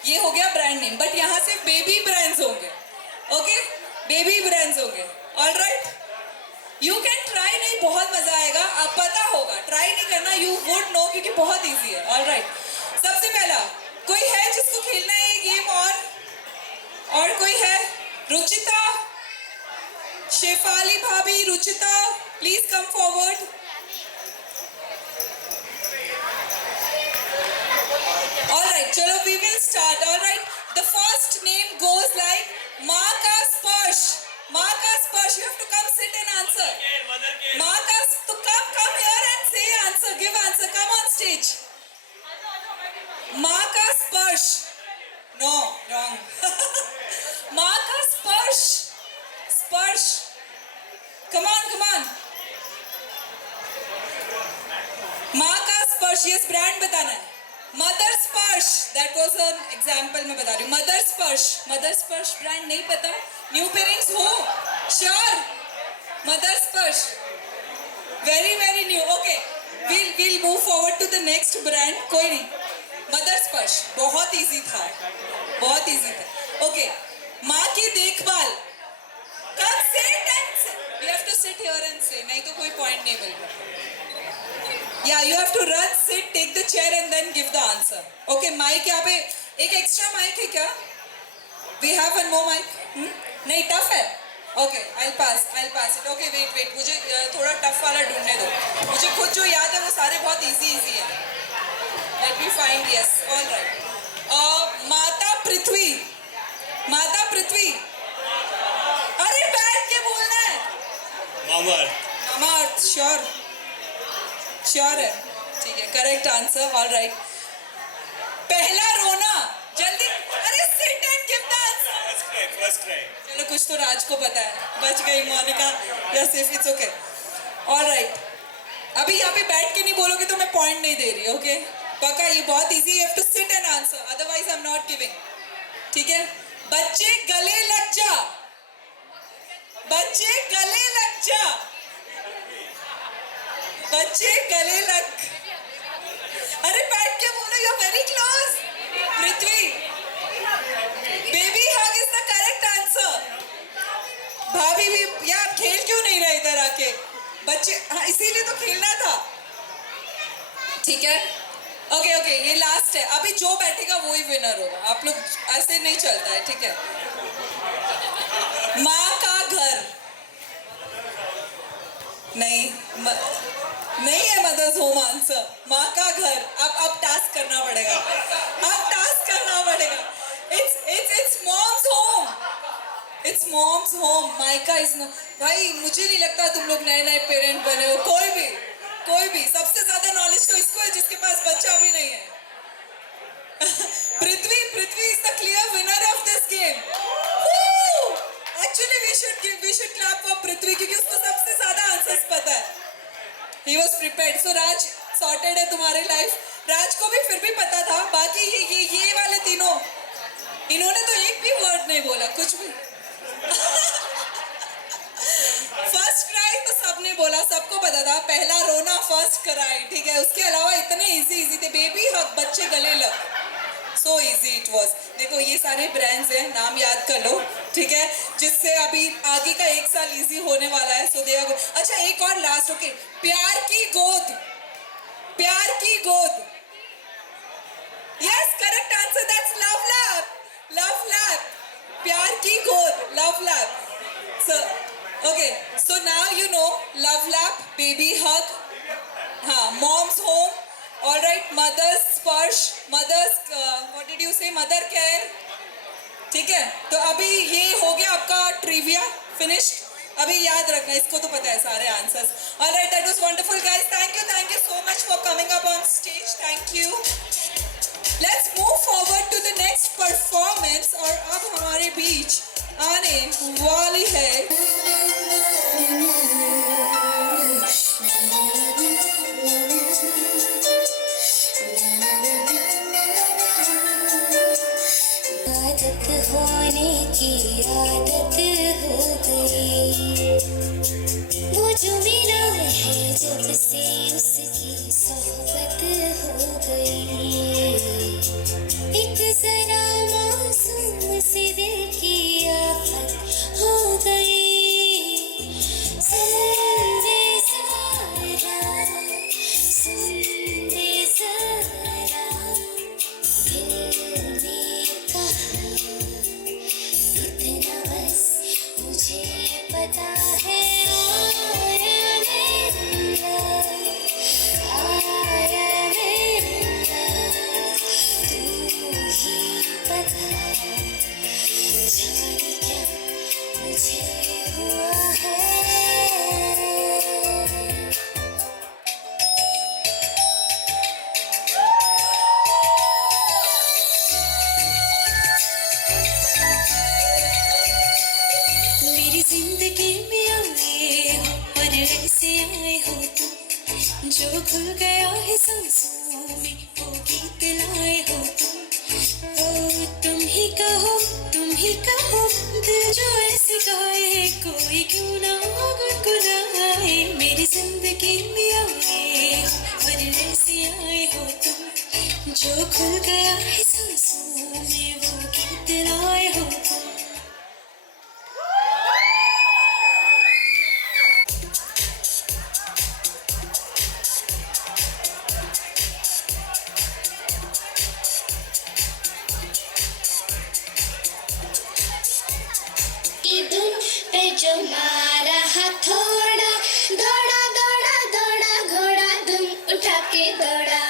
ये हो गया ब्रांड नेम, बट यहाँ से बेबी ब्रांड्स होंगे. ओके, बेबी ब्रांड्स होंगे. All right, you can try. नहीं, बहुत मजा आएगा. आप पता होगा, ट्राई नहीं करना, यू वुड नो, क्योंकि बहुत ईजी है. ऑल राइट, सबसे पहला कोई है जिसको खेलना है ये गेम? और कोई है? रुचिता, शेफाली भाभी, Ruchita, please come forward. Alright, चलो we will start. Alright, the first name goes like माँ का स्पर्श. माँ का स्पर्श. You have to come sit and answer. माँ का, तो come here and say answer, give answer, come on stage. माँ का स्पर्श. No, wrong. माँ का स्पर्श. स्पर्श. Come on. माँ का स्पर्श. यस, ब्रांड बताना है. मदर स्पर्श, दैट वाज एन एग्जाम्पल मैं बता रही हूँ. मदर स्पर्श. मदर स्पर्श ब्रांड नहीं पता? न्यू पेरेंट्स हो श्योर? मदर स्पर्श, very new. Okay, we'll move forward to the next brand. कोई नहीं. मदर स्पर्श बहुत इजी था. ओके, माँ की देखभाल. Come sit and sit. You have to sit here and say. नहीं तो कोई point नहीं मिलेगा. Yeah, you have to run, sit, take the chair and then give the answer. Okay, mic यहाँ पे एक extra mic है क्या? We have one more mic. नहीं, tough है. Okay, I'll pass it. Okay, wait. मुझे थोड़ा tough वाला ढूंढने दो. मुझे खुद जो याद है वो सारे बहुत easy है. Let me find. Yes, all right. माता पृथ्वी. अरे बैठ के बोलना है. मामा अर्थ. श्योर है, ठीक है. Correct answer. All right. पहला रोना. जल्दी. अरे sit and give the answer. First cry. चलो, कुछ तो राज को पता है. बच गई Monika. Yes, it's okay. All right, अभी यहाँ पे बैठ के नहीं बोलोगे तो मैं पॉइंट नहीं दे रही. ओके, पक्का. ये बहुत easy. You have to sit and answer, otherwise I am not giving. ठीक है. बच्चे गले लग जा. बच्चे गले लग. अरे बैठ के बोलो. You are very close. Prithvi. Baby hug is the correct answer. भाभी भी. या आप खेल क्यों नहीं रहे इधर आके? बच्चे, हाँ, इसीलिए तो खेलना था. ठीक है. ओके, ये लास्ट है. अभी जो बैठेगा वो ही विनर होगा. आप लोग ऐसे नहीं चलता है, ठीक है. माँ का घर. नहीं है मदर्स होम आंसर. माँ का घर. अब टास्क करना पड़ेगा. It's mom's home. Mica is no. भाई, मुझे नहीं लगता तुम लोग नए पेरेंट बने हो. कोई भी. सबसे ज्यादा नॉलेज तो इसको है जिसके पास बच्चा भी नहीं है. पृथ्वी is the clear winner of this game. Actually, we should clap for पृथ्वी, क्योंकि उसको सबसे ज्यादा आंसर्स पता है. He was prepared. So Raj, sorted है तुम्हारी लाइफ. राज को भी फिर भी पता था. बाकी ये वाले तीनों, इन्होंने तो एक भी वर्ड नहीं बोला, कुछ भी. फर्स्ट क्राई तो सबने बोला, सबको पता था. पहला रोना, फर्स्ट क्राई, ठीक है. उसके अलावा इतने इजी थे. बेबी हग, बच्चे गले लग. So easy it was. देखो, ये सारे ब्रांड्स हैं, नाम याद कर लो, ठीक है, जिससे अभी आगे का 1 साल इजी होने वाला है. सो देगा. अच्छा, एक और लास्ट. ओके, प्यार की गोद. Yes, correct answer. That's love lap. प्यार की गोद, love lap. So now you know love lap, baby hug, हाँ, mom's home. All right, mother's sparsh, mother's what did you say? Mother care. ठीक है. तो अभी ये हो गया आपका ट्रिविया फिनिश्ड. अभी याद रखना, इसको तो पता है सारे answers. All right, that was wonderful, guys. Thank you so much for coming up on stage. Thank you. Let's move forward to the next performance. और अब हमारे बीच आने वाली है। आदत होने की आदत हो गई, वो जो मेरा है जब से उसकी सोहबत हो गई। एक जरा मासूम से दिल की आफत हो गई। सुन दे सारा, सुन दे सारा, दिल ने कहा इतना बस मुझे पता है। आया मेरा, आया मेरा, तू ही बता, जाने क्या मुझे हुआ है। मेरी जिंदगी में आए हो और ऐसे आए हो तुम, जो खुल गया है सांसों में वो गीत लाए हो तुम। ओ तुम ही कहो, तुम ही कहो, दिल जो ऐसे गाए कोई क्यों ना गुनगुनाए। मेरी जिंदगी में आए हो और ऐसे आए हो तुम, जो खुल गया है सांसों में वो गीत लाए हो तुम। की धुन पे जो मारा हथौड़ा, दौड़ा दौड़ा दौड़ा घोड़ा, धुन उठा के दौड़ा।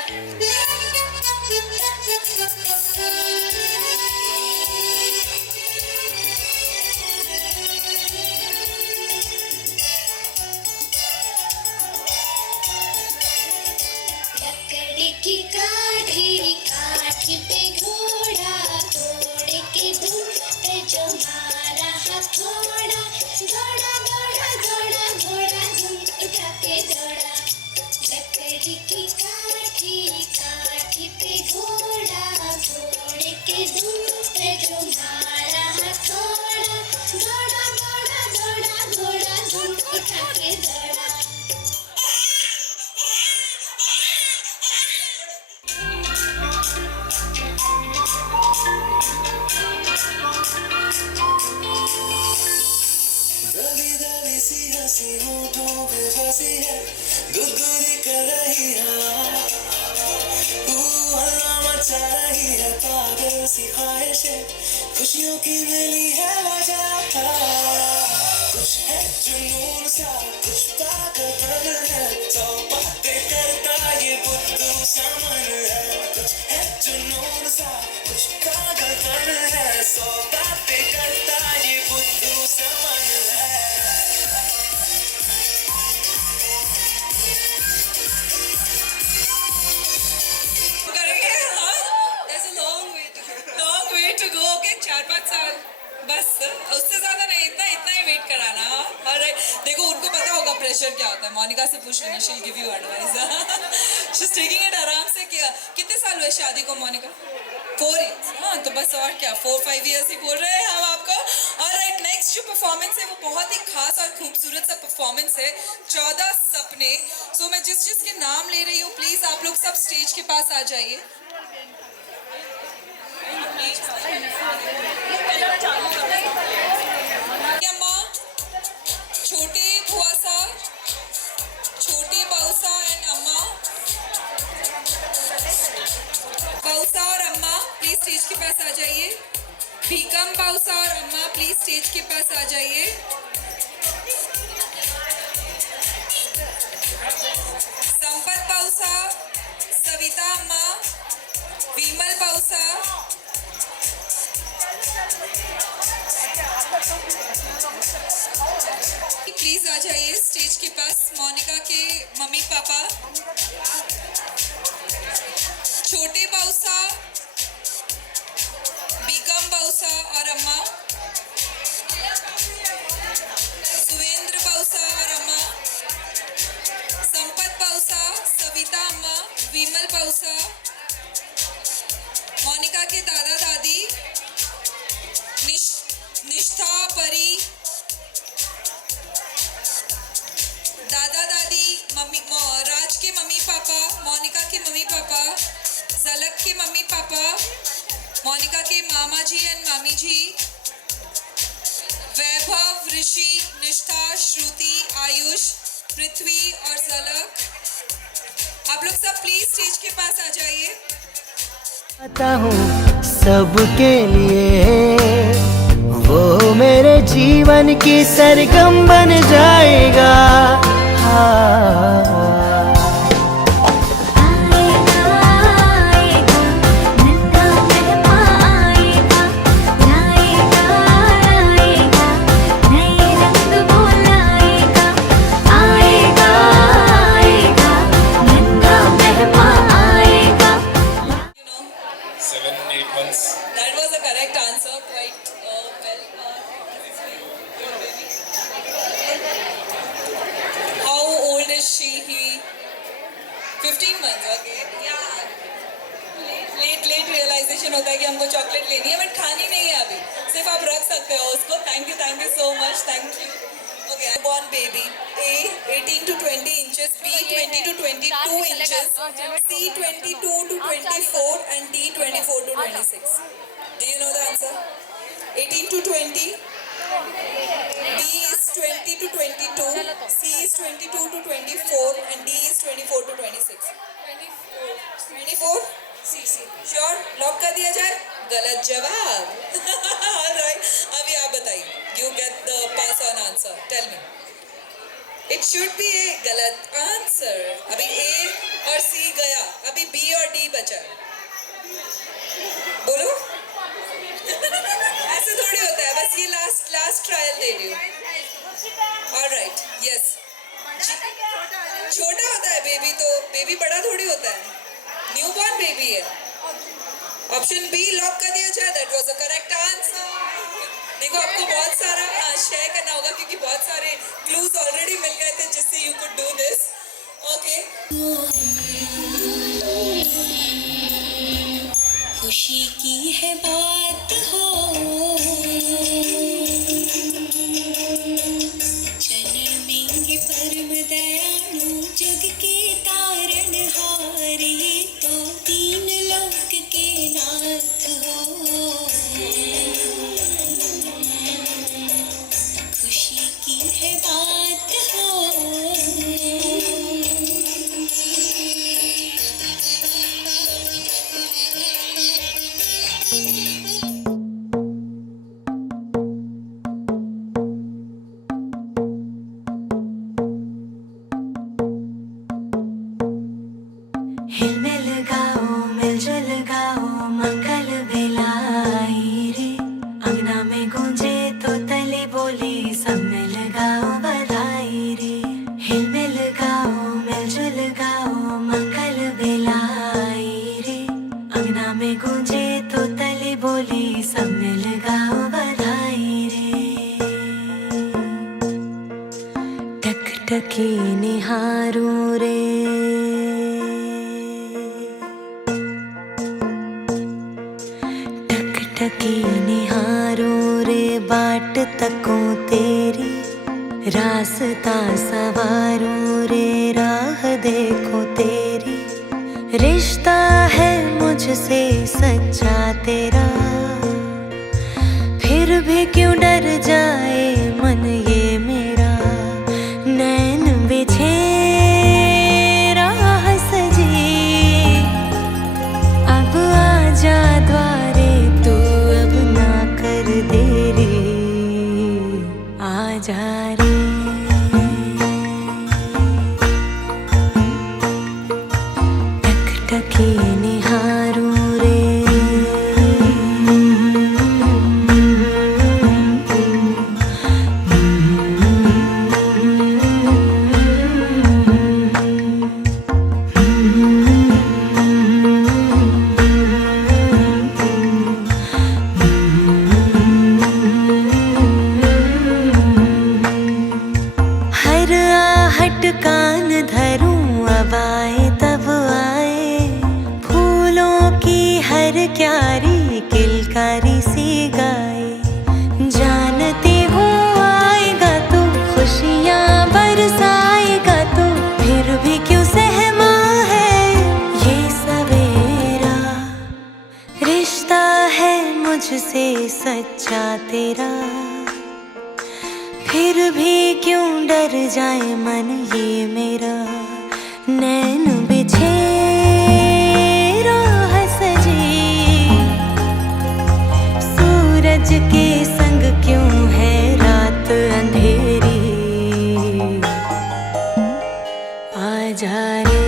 लकड़ी की काठी, काठी पे घोड़ा, घोड़े की धुन पे जो मारा हथौड़ा, दौड़ा दौड़ा दौड़ा घोड़ा, धुन उठा के दौड़ा। लकड़ी की काठी, काठी पे घोड़ा, घोड़े की धुन पे जो मारा हथौड़ा, दौड़ा दौड़ा दौड़ा घोड़ा, धुन उठा के दौड़ा। दबी दबी सी हंसी होठों पे फंसी है, गुदगुदी कर रही है, हल्ला मचा रही है, पागल सी ख्वाहिशें, खुशियों की मिली है वजह। कुछ है जुनून सा, कुछ पागलपन है, सौ बातें करता ये बुद्धू सा मन है। कुछ है जुनून सा, कुछ पागलपन है, सौ बातें करता ये बुद्धू सा मन है। करेंगे हाँ, there's a long way to go। Okay, 4-5 साल बस, उससे ज्यादा नहीं, इतना ही वेट कराना। ऑलराइट, देखो उनको पता होगा प्रेशर क्या होता है। मोनिका से पूछ लेना, she'll give you advice। She's taking it आराम से। कितने साल हुए शादी को मोनिका? 4 years। हाँ तो बस और क्या, 4-5 years ही बोल रहे हैं हम आपको। ऑलराइट, नेक्स्ट जो परफॉर्मेंस है वो बहुत ही खास और खूबसूरत सा परफॉर्मेंस है, 14 सपने। सो मैं जिसके नाम ले रही हूँ, प्लीज आप लोग सब स्टेज के पास आ जाइए। अम्मा, छोटे बुआ सा, छोटे बाउसा एंड अम्मा, बाउसा और अम्मा प्लीज स्टेज के पास आ जाइए। भीकम बाउसा और अम्मा प्लीज स्टेज के पास आ जाइए। संपत बाउसा, सविता अम्मा, विमल बाउसा, प्लीज आ जाइए स्टेज के पास। मोनिका के मम्मी पापा, छोटे बाउसा, बीकम बाउसा और अम्मा, निष्ठा, परी, दादा दादी, मम्मी, राज के मम्मी पापा, मोनिका के मम्मी पापा, झलक के मम्मी पापा, मोनिका के मामा जी एंड मामी जी, वैभव, ऋषि, निष्ठा, श्रुति, आयुष, पृथ्वी और झलक, आप लोग सब प्लीज स्टेज के पास आ जाइए। आता हूँ सबके लिए, वो मेरे जीवन की सरगम बन जाएगा। हाँ। That was the correct answer. Quite well. 15 months, okay. Yeah. Late realisation होता है कि हमको चॉकलेट लेनी है बट खानी नहीं है अभी, सिर्फ आप रख सकते हो उसको. Thank you so much, thank you. Okay, born baby. A 18 to 20 inches, B 20 to 22 inches, C 22 to 24 and D 24 to 26. Do you know the answer? 18 to 20, B is 20 to 22, C is 22 to 24 and D is 24 to 26. 24? Sure? Lock कर दिया जाए? गलत जवाब. Alright, अभी आप बताइए. You get the pass on answer. Tell me. It should be a गलत answer. अभी A और C गया. अभी B और D बचा. बोलो. ऐसे थोड़ी होता है. बस ये last trial दे रही हूँ. Alright, yes. छोटा होता है बेबी, तो बेबी बड़ा थोड़ी होता है. न्यूबॉर्न बेबी है. ऑप्शन बी लॉक कर दिया जाए. That was the correct answer. देखो आपको बहुत सारा शेयर करना होगा क्योंकि बहुत सारे क्लूज ऑलरेडी मिल गए थे जिससे you could do this. Okay. खुशी की है बात हो, जन्मेंगे परम दयालु जग के तारनहार, ये तो तीन लोक के नाथ हो. खुशी की है बात हो. हिलमिल गाओ, मिलजुल गाओ, मंगल बेलाई रे. अंगना में गूंजे तो तले बोले, सब मिल गाओ बधाई रे. हिलमिल गाओ, मिलजुल गाओ, मंगल बेलाई रे. अंगना में गूंजे तो तले बोले, सब मिल गाओ बधाई रे. टकटकी निहारूं रे, टकी निहारूं रे. बाट तकों तेरी, रास्ता सवारूं रे. राह देखो तेरी, रिश्ता है मुझसे सच्चा तेरा. फिर भी क्यों डर जाए मन ये मेरा. नैन बिछे राह सजी, अब आजा द्वारे, देरी आजा रे. टकटकी निहारूं रे. कान धरूं अब आए तब आए, फूलों की हर क्यारी किलकारी सी गाए. जान फिर भी क्यों डर जाए मन ये मेरा, नैन बिछे राह सजी, सूरज के संग क्यों है रात अंधेरी, आ जा रे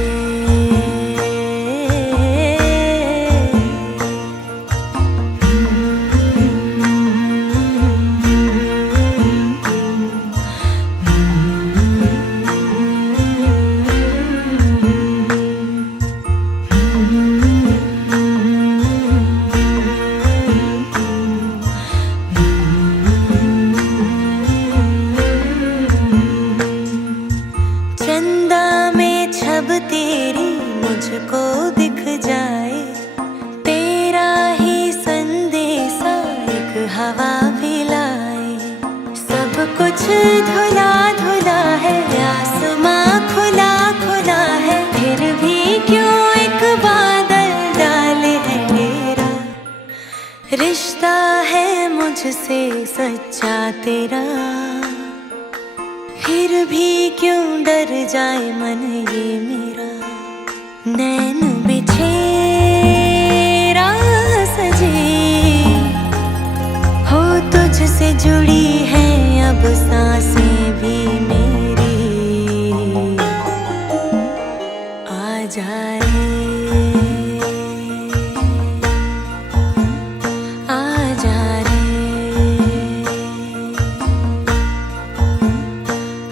चंदा में छब तेरी मुझको दिख जाए, तेरा ही संदेशा एक हवा भी लाए, सब कुछ धुला धुला है, आसमां खुला खुला है, फिर भी क्यों एक बादल डाले है मेरा, रिश्ता है मुझसे सच्चा तेरा, फिर भी क्यों डर जाए मन ये मेरा, नैन बिछे राह सजी, हो तुझसे जुड़ी है अब सांसें भी मेरी, आ जा रे आ जा रे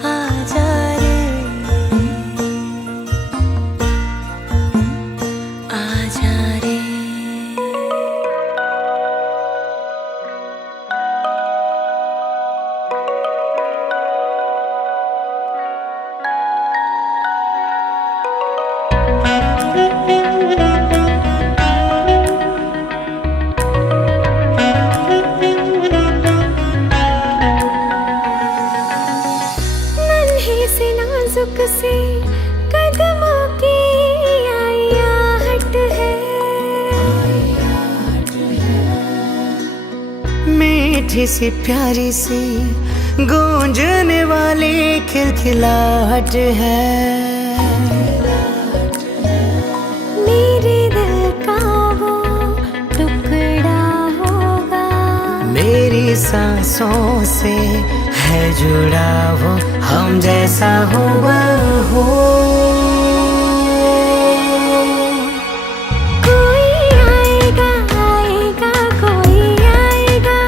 आ जा रे आ जा रे। नन्हे से नाजुक से कदमों की आई आहट है, मीठी सी प्यारी सी गूंजने वाली खिलखिलाहट है, मेरे दिल का वो टुकड़ा होगा, मेरी सांसों से है जुड़ा वो हम जैसा हुआ हो, कोई आएगा आएगा कोई आएगा,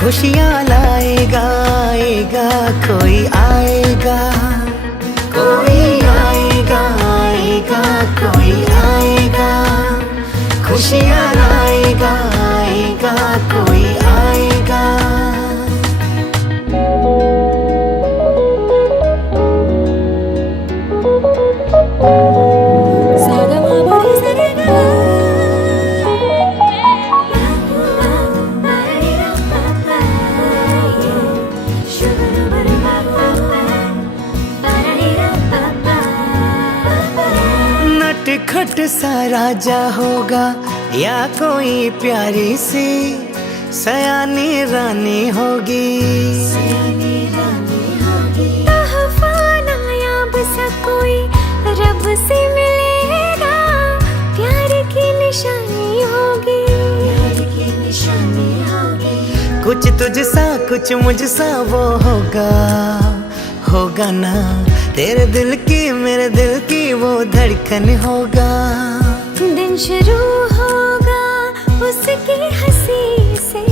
खुशियाँ लाएगा आएगा कोई आएगा, कोई आएगा आएगा कोई आएगा, खुशियाँ लाएगा आएगा कोई आएगा। नटखट सा राजा होगा या कोई प्यारी सी सयानी रानी होगी, तोहफा नायाब सा कोई रब से मिलेगा, प्यार की निशानी होगी, कुछ तुझसा कुछ मुझसा वो होगा, होगा ना तेरे दिल की मेरे दिल की वो धड़कन होगा, दिन शुरू होगा उसकी हंसी से,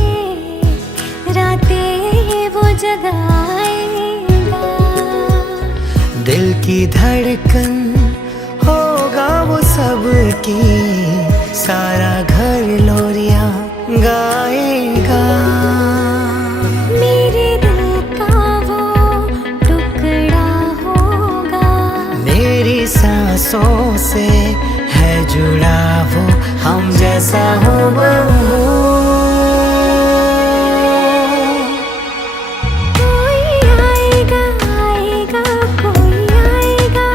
रातें वो जगाएगा, दिल की धड़कन होगा वो सबकी, सारा घर लोरियां गाएगा, मेरे दिल का वो टुकड़ा होगा, मेरी सांसों से है जुड़ा वो हम जैसा हुआ हो, कोई आएगा आएगा कोई आएगा,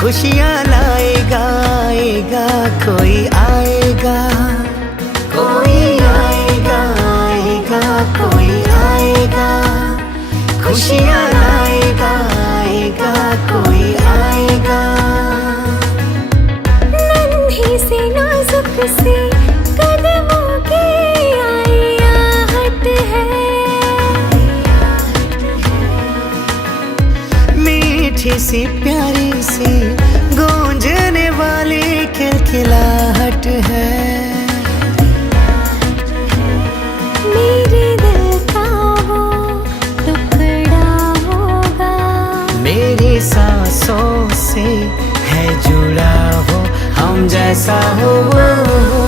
खुशियाँ लाएगा आएगा कोई आएगा, कोई आएगा आएगा कोई आएगा, खुशियाँ लाएगा, आएगा कोई आएगा। नन्ही सी नाजुक सी कदमों की आई आहट है, मीठी सी प्यारी सी गूंजने वाली खिलखिलाहट है। मेरे दिल का वो टुकड़ा होगा, मेरी सांसों से है जुड़ा हो, हम जैसा हो वो हो।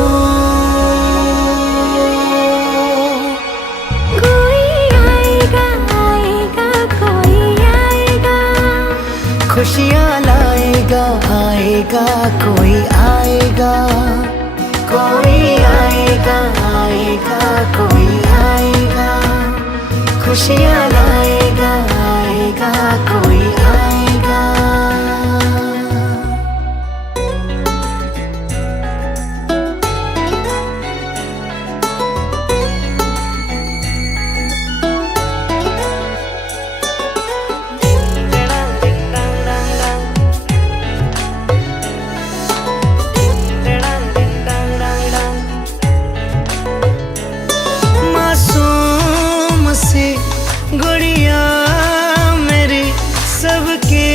कोई आएगा, आएगा कोई आएगा, खुशियाँ लाएगा, आएगा कोई आएगा। कोई आएगा, आएगा कोई आएगा, खुशियाँ लाएगा, आएगा कोई आएगा। मासूम सी गुड़िया मेरी सबकी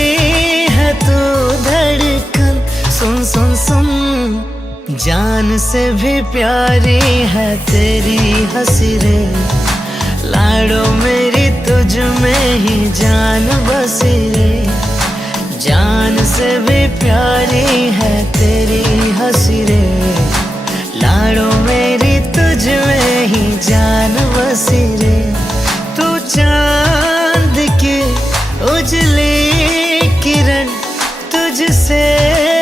है तू धड़कन। सुन सुन सुन, जान से भी प्यारी है तेरी हंसी रे, लाडो मेरी तुझ में ही जान बसी रे। जान से भी प्यारी है तेरी हंसी रे, लाडो मेरी तुझ में ही जान बसी रे। तू चांद की उजली किरण, तुझसे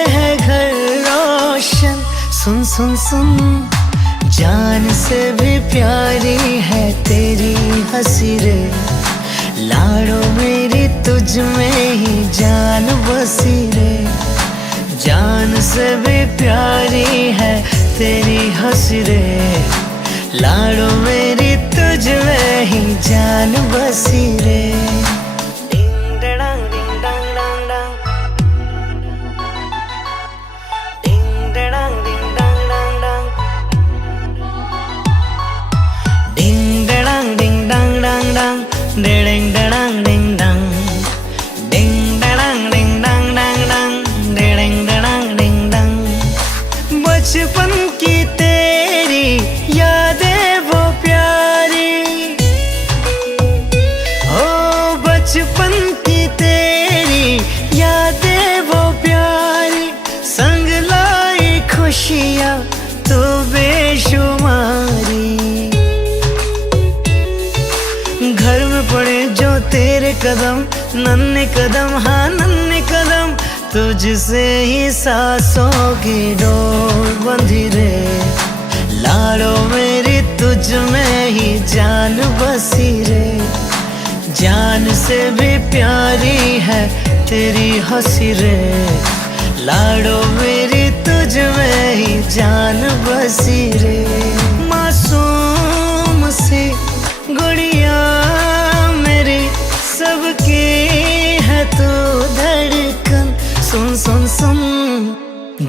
है घर रोशन। सुन सुन सुन, जान से भी प्यारी है तेरी हंसी रे, लाडो मेरी तुझ में ही जान बसी रे। जान से भी प्यारी है तेरी हंसी रे, लाडो मेरी तुझ में ही जान बसी रे। डिंग डडांग डिंग डांग डांग डांग, डिंग डडांग डिंग डांग डांग डांग, डिंग डडांग डिंग डांग डांग डांग, डिंग डडांग डिंग डांग, डिंग डडांग डिंग डांग डांग डांग, डिंग डडांग डिंग डांग। बचपन की तेरी यादें वो प्यारी, ओ बचपन की तेरी यादें वो प्यारी, संग लाई खुशियाँ तो बेशुमारी। घर में पड़े जो तेरे कदम, नन्हे कदम हाँ नन्हे कदम, तुझसे ही सांसों की डोर बंधी रे, लाडो मेरी तुझ में ही जान बसी रे। जान से भी प्यारी है तेरी हंसी रे, लाडो मेरी तुझ में ही जान बसी रे। मासूम सी गुड़िया मेरी सबकी है तू धड़कन। सुन सुन सुन,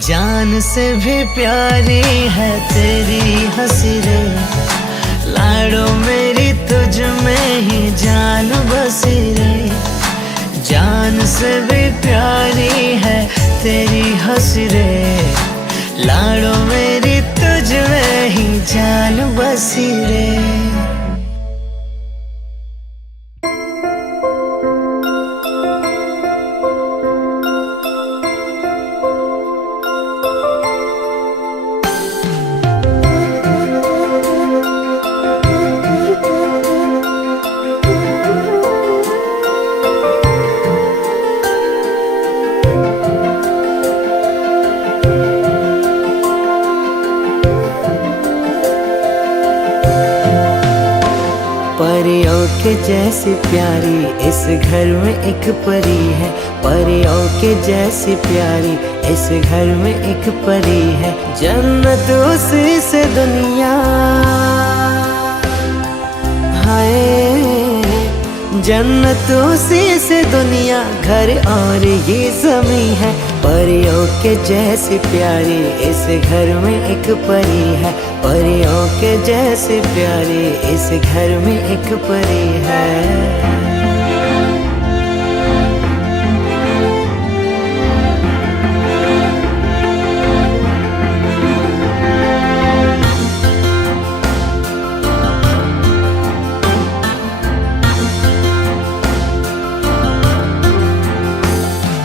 जान से भी प्यारी है तेरी हंसी रे, लाडो मेरी तुझ में ही जान बसी रे। जान से भी प्यारी है तेरी हंसी रे, लाडो मेरी तुझ में ही जान बसी रे। परियों के जैसी प्यारी इस घर में एक परी है, परियों के जैसी प्यारी इस घर में एक परी है। जन्नत उसी से दुनिया, हाय जन्नतों से दुनिया घर और ये ज़मीं है, परियों के जैसी प्यारी इस घर में एक परी है, परियों के जैसी प्यारी इस घर में एक परी है।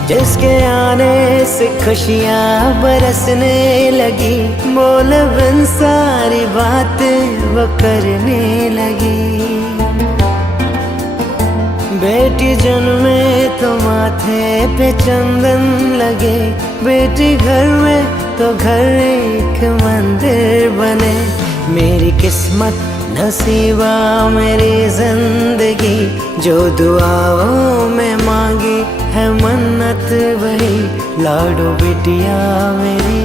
जिसके आने से खुशियाँ बरसने लगी, बोल बिन सारी बातें वो करने लगी। बेटी जन्मे तो माथे पे चंदन लगे, बेटी घर में तो घर एक मंदिर बने। मेरी किस्मत नसीबा मेरी जिंदगी, जो दुआओं में मांगी है मन्नत वही, लाडो बिटिया मेरी।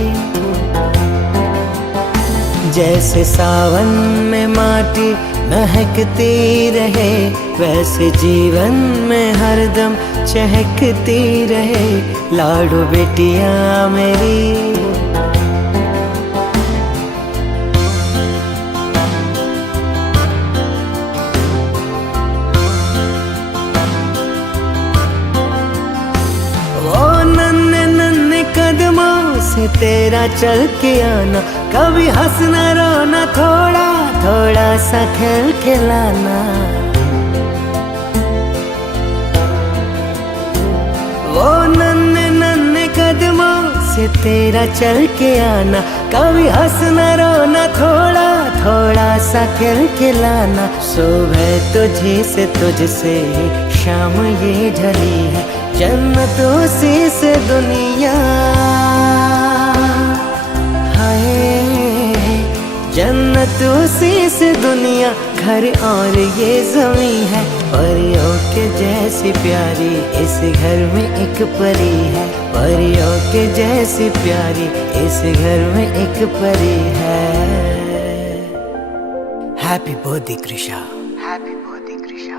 जैसे सावन में माटी महकती रहे, वैसे जीवन में हरदम चहकती रहे, लाडो बिटिया मेरी। कदमों से तेरा चल के आना, कभी हंसना रोना, थोड़ा थोड़ा सा खेल खिलाना। वो नन्हे नन्हे कदमों से तेरा चल के आना, कभी हंसना रोना, थोड़ा थोड़ा सा खेल खिलाना। सुबह तुझसे शाम ये ढली है, जन्नतों से दुनिया। हाय जन्नतों से दुनिया, घर और ये ज़मीं है, परियों के जैसी प्यारी इस घर में एक परी है, परियों के जैसी प्यारी इस घर में एक परी है। Happy birthday Krisha, happy birthday Krisha.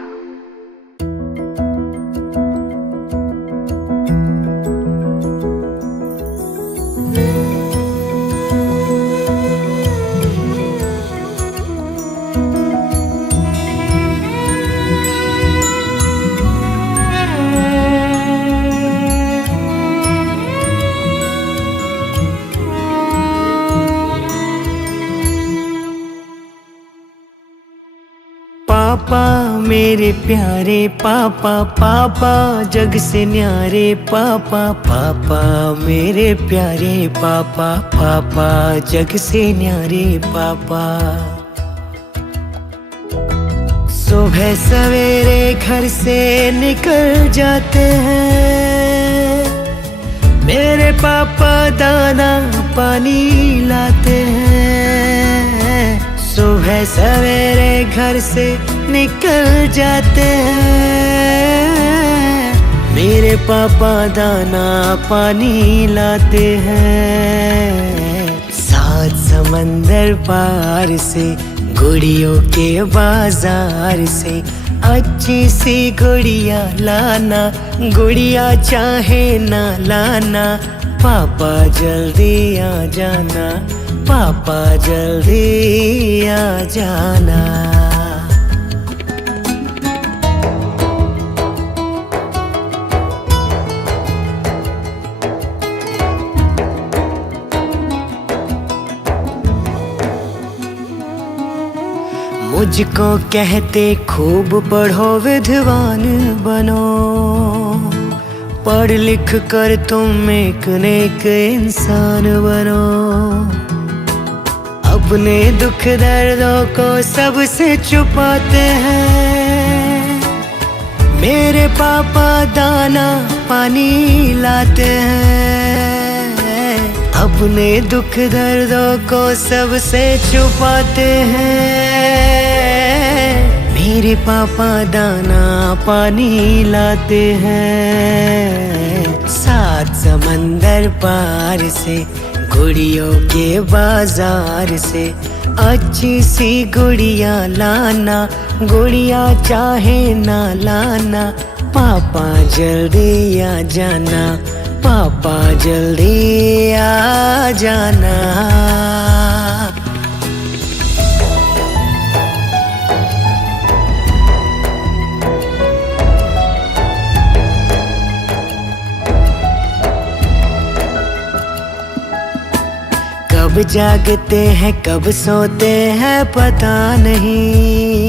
पापा मेरे प्यारे पापा, पापा जग से न्यारे पापा, पापा मेरे प्यारे पापा, पापा जग से न्यारे पापा। सुबह सवेरे घर से निकल जाते हैं, मेरे पापा दाना पानी लाते हैं। सुबह सवेरे घर से निकल जाते हैं, मेरे पापा दाना पानी लाते हैं। सात समंदर पार से, गुड़ियों के बाजार से, अच्छी सी गुड़िया लाना, गुड़िया चाहे ना लाना। पापा जल्दी आ जाना, पापा जल्दी आ जाना। मुझको कहते खूब पढ़ो विद्वान बनो, पढ़ लिख कर तुम एक नेक इंसान बनो। अपने दुख दर्दों को सबसे छुपाते हैं, मेरे पापा दाना पानी लाते हैं। अपने दुख दर्दों को सबसे छुपाते हैं, मेरे पापा दाना पानी लाते हैं। सात समंदर पार से, गुड़ियों के बाजार से, अच्छी सी गुड़िया लाना, गुड़िया चाहे ना लाना, पापा जल्दी आ जाना, पापा जल्दी आ जाना। कब जागते हैं कब सोते हैं पता नहीं।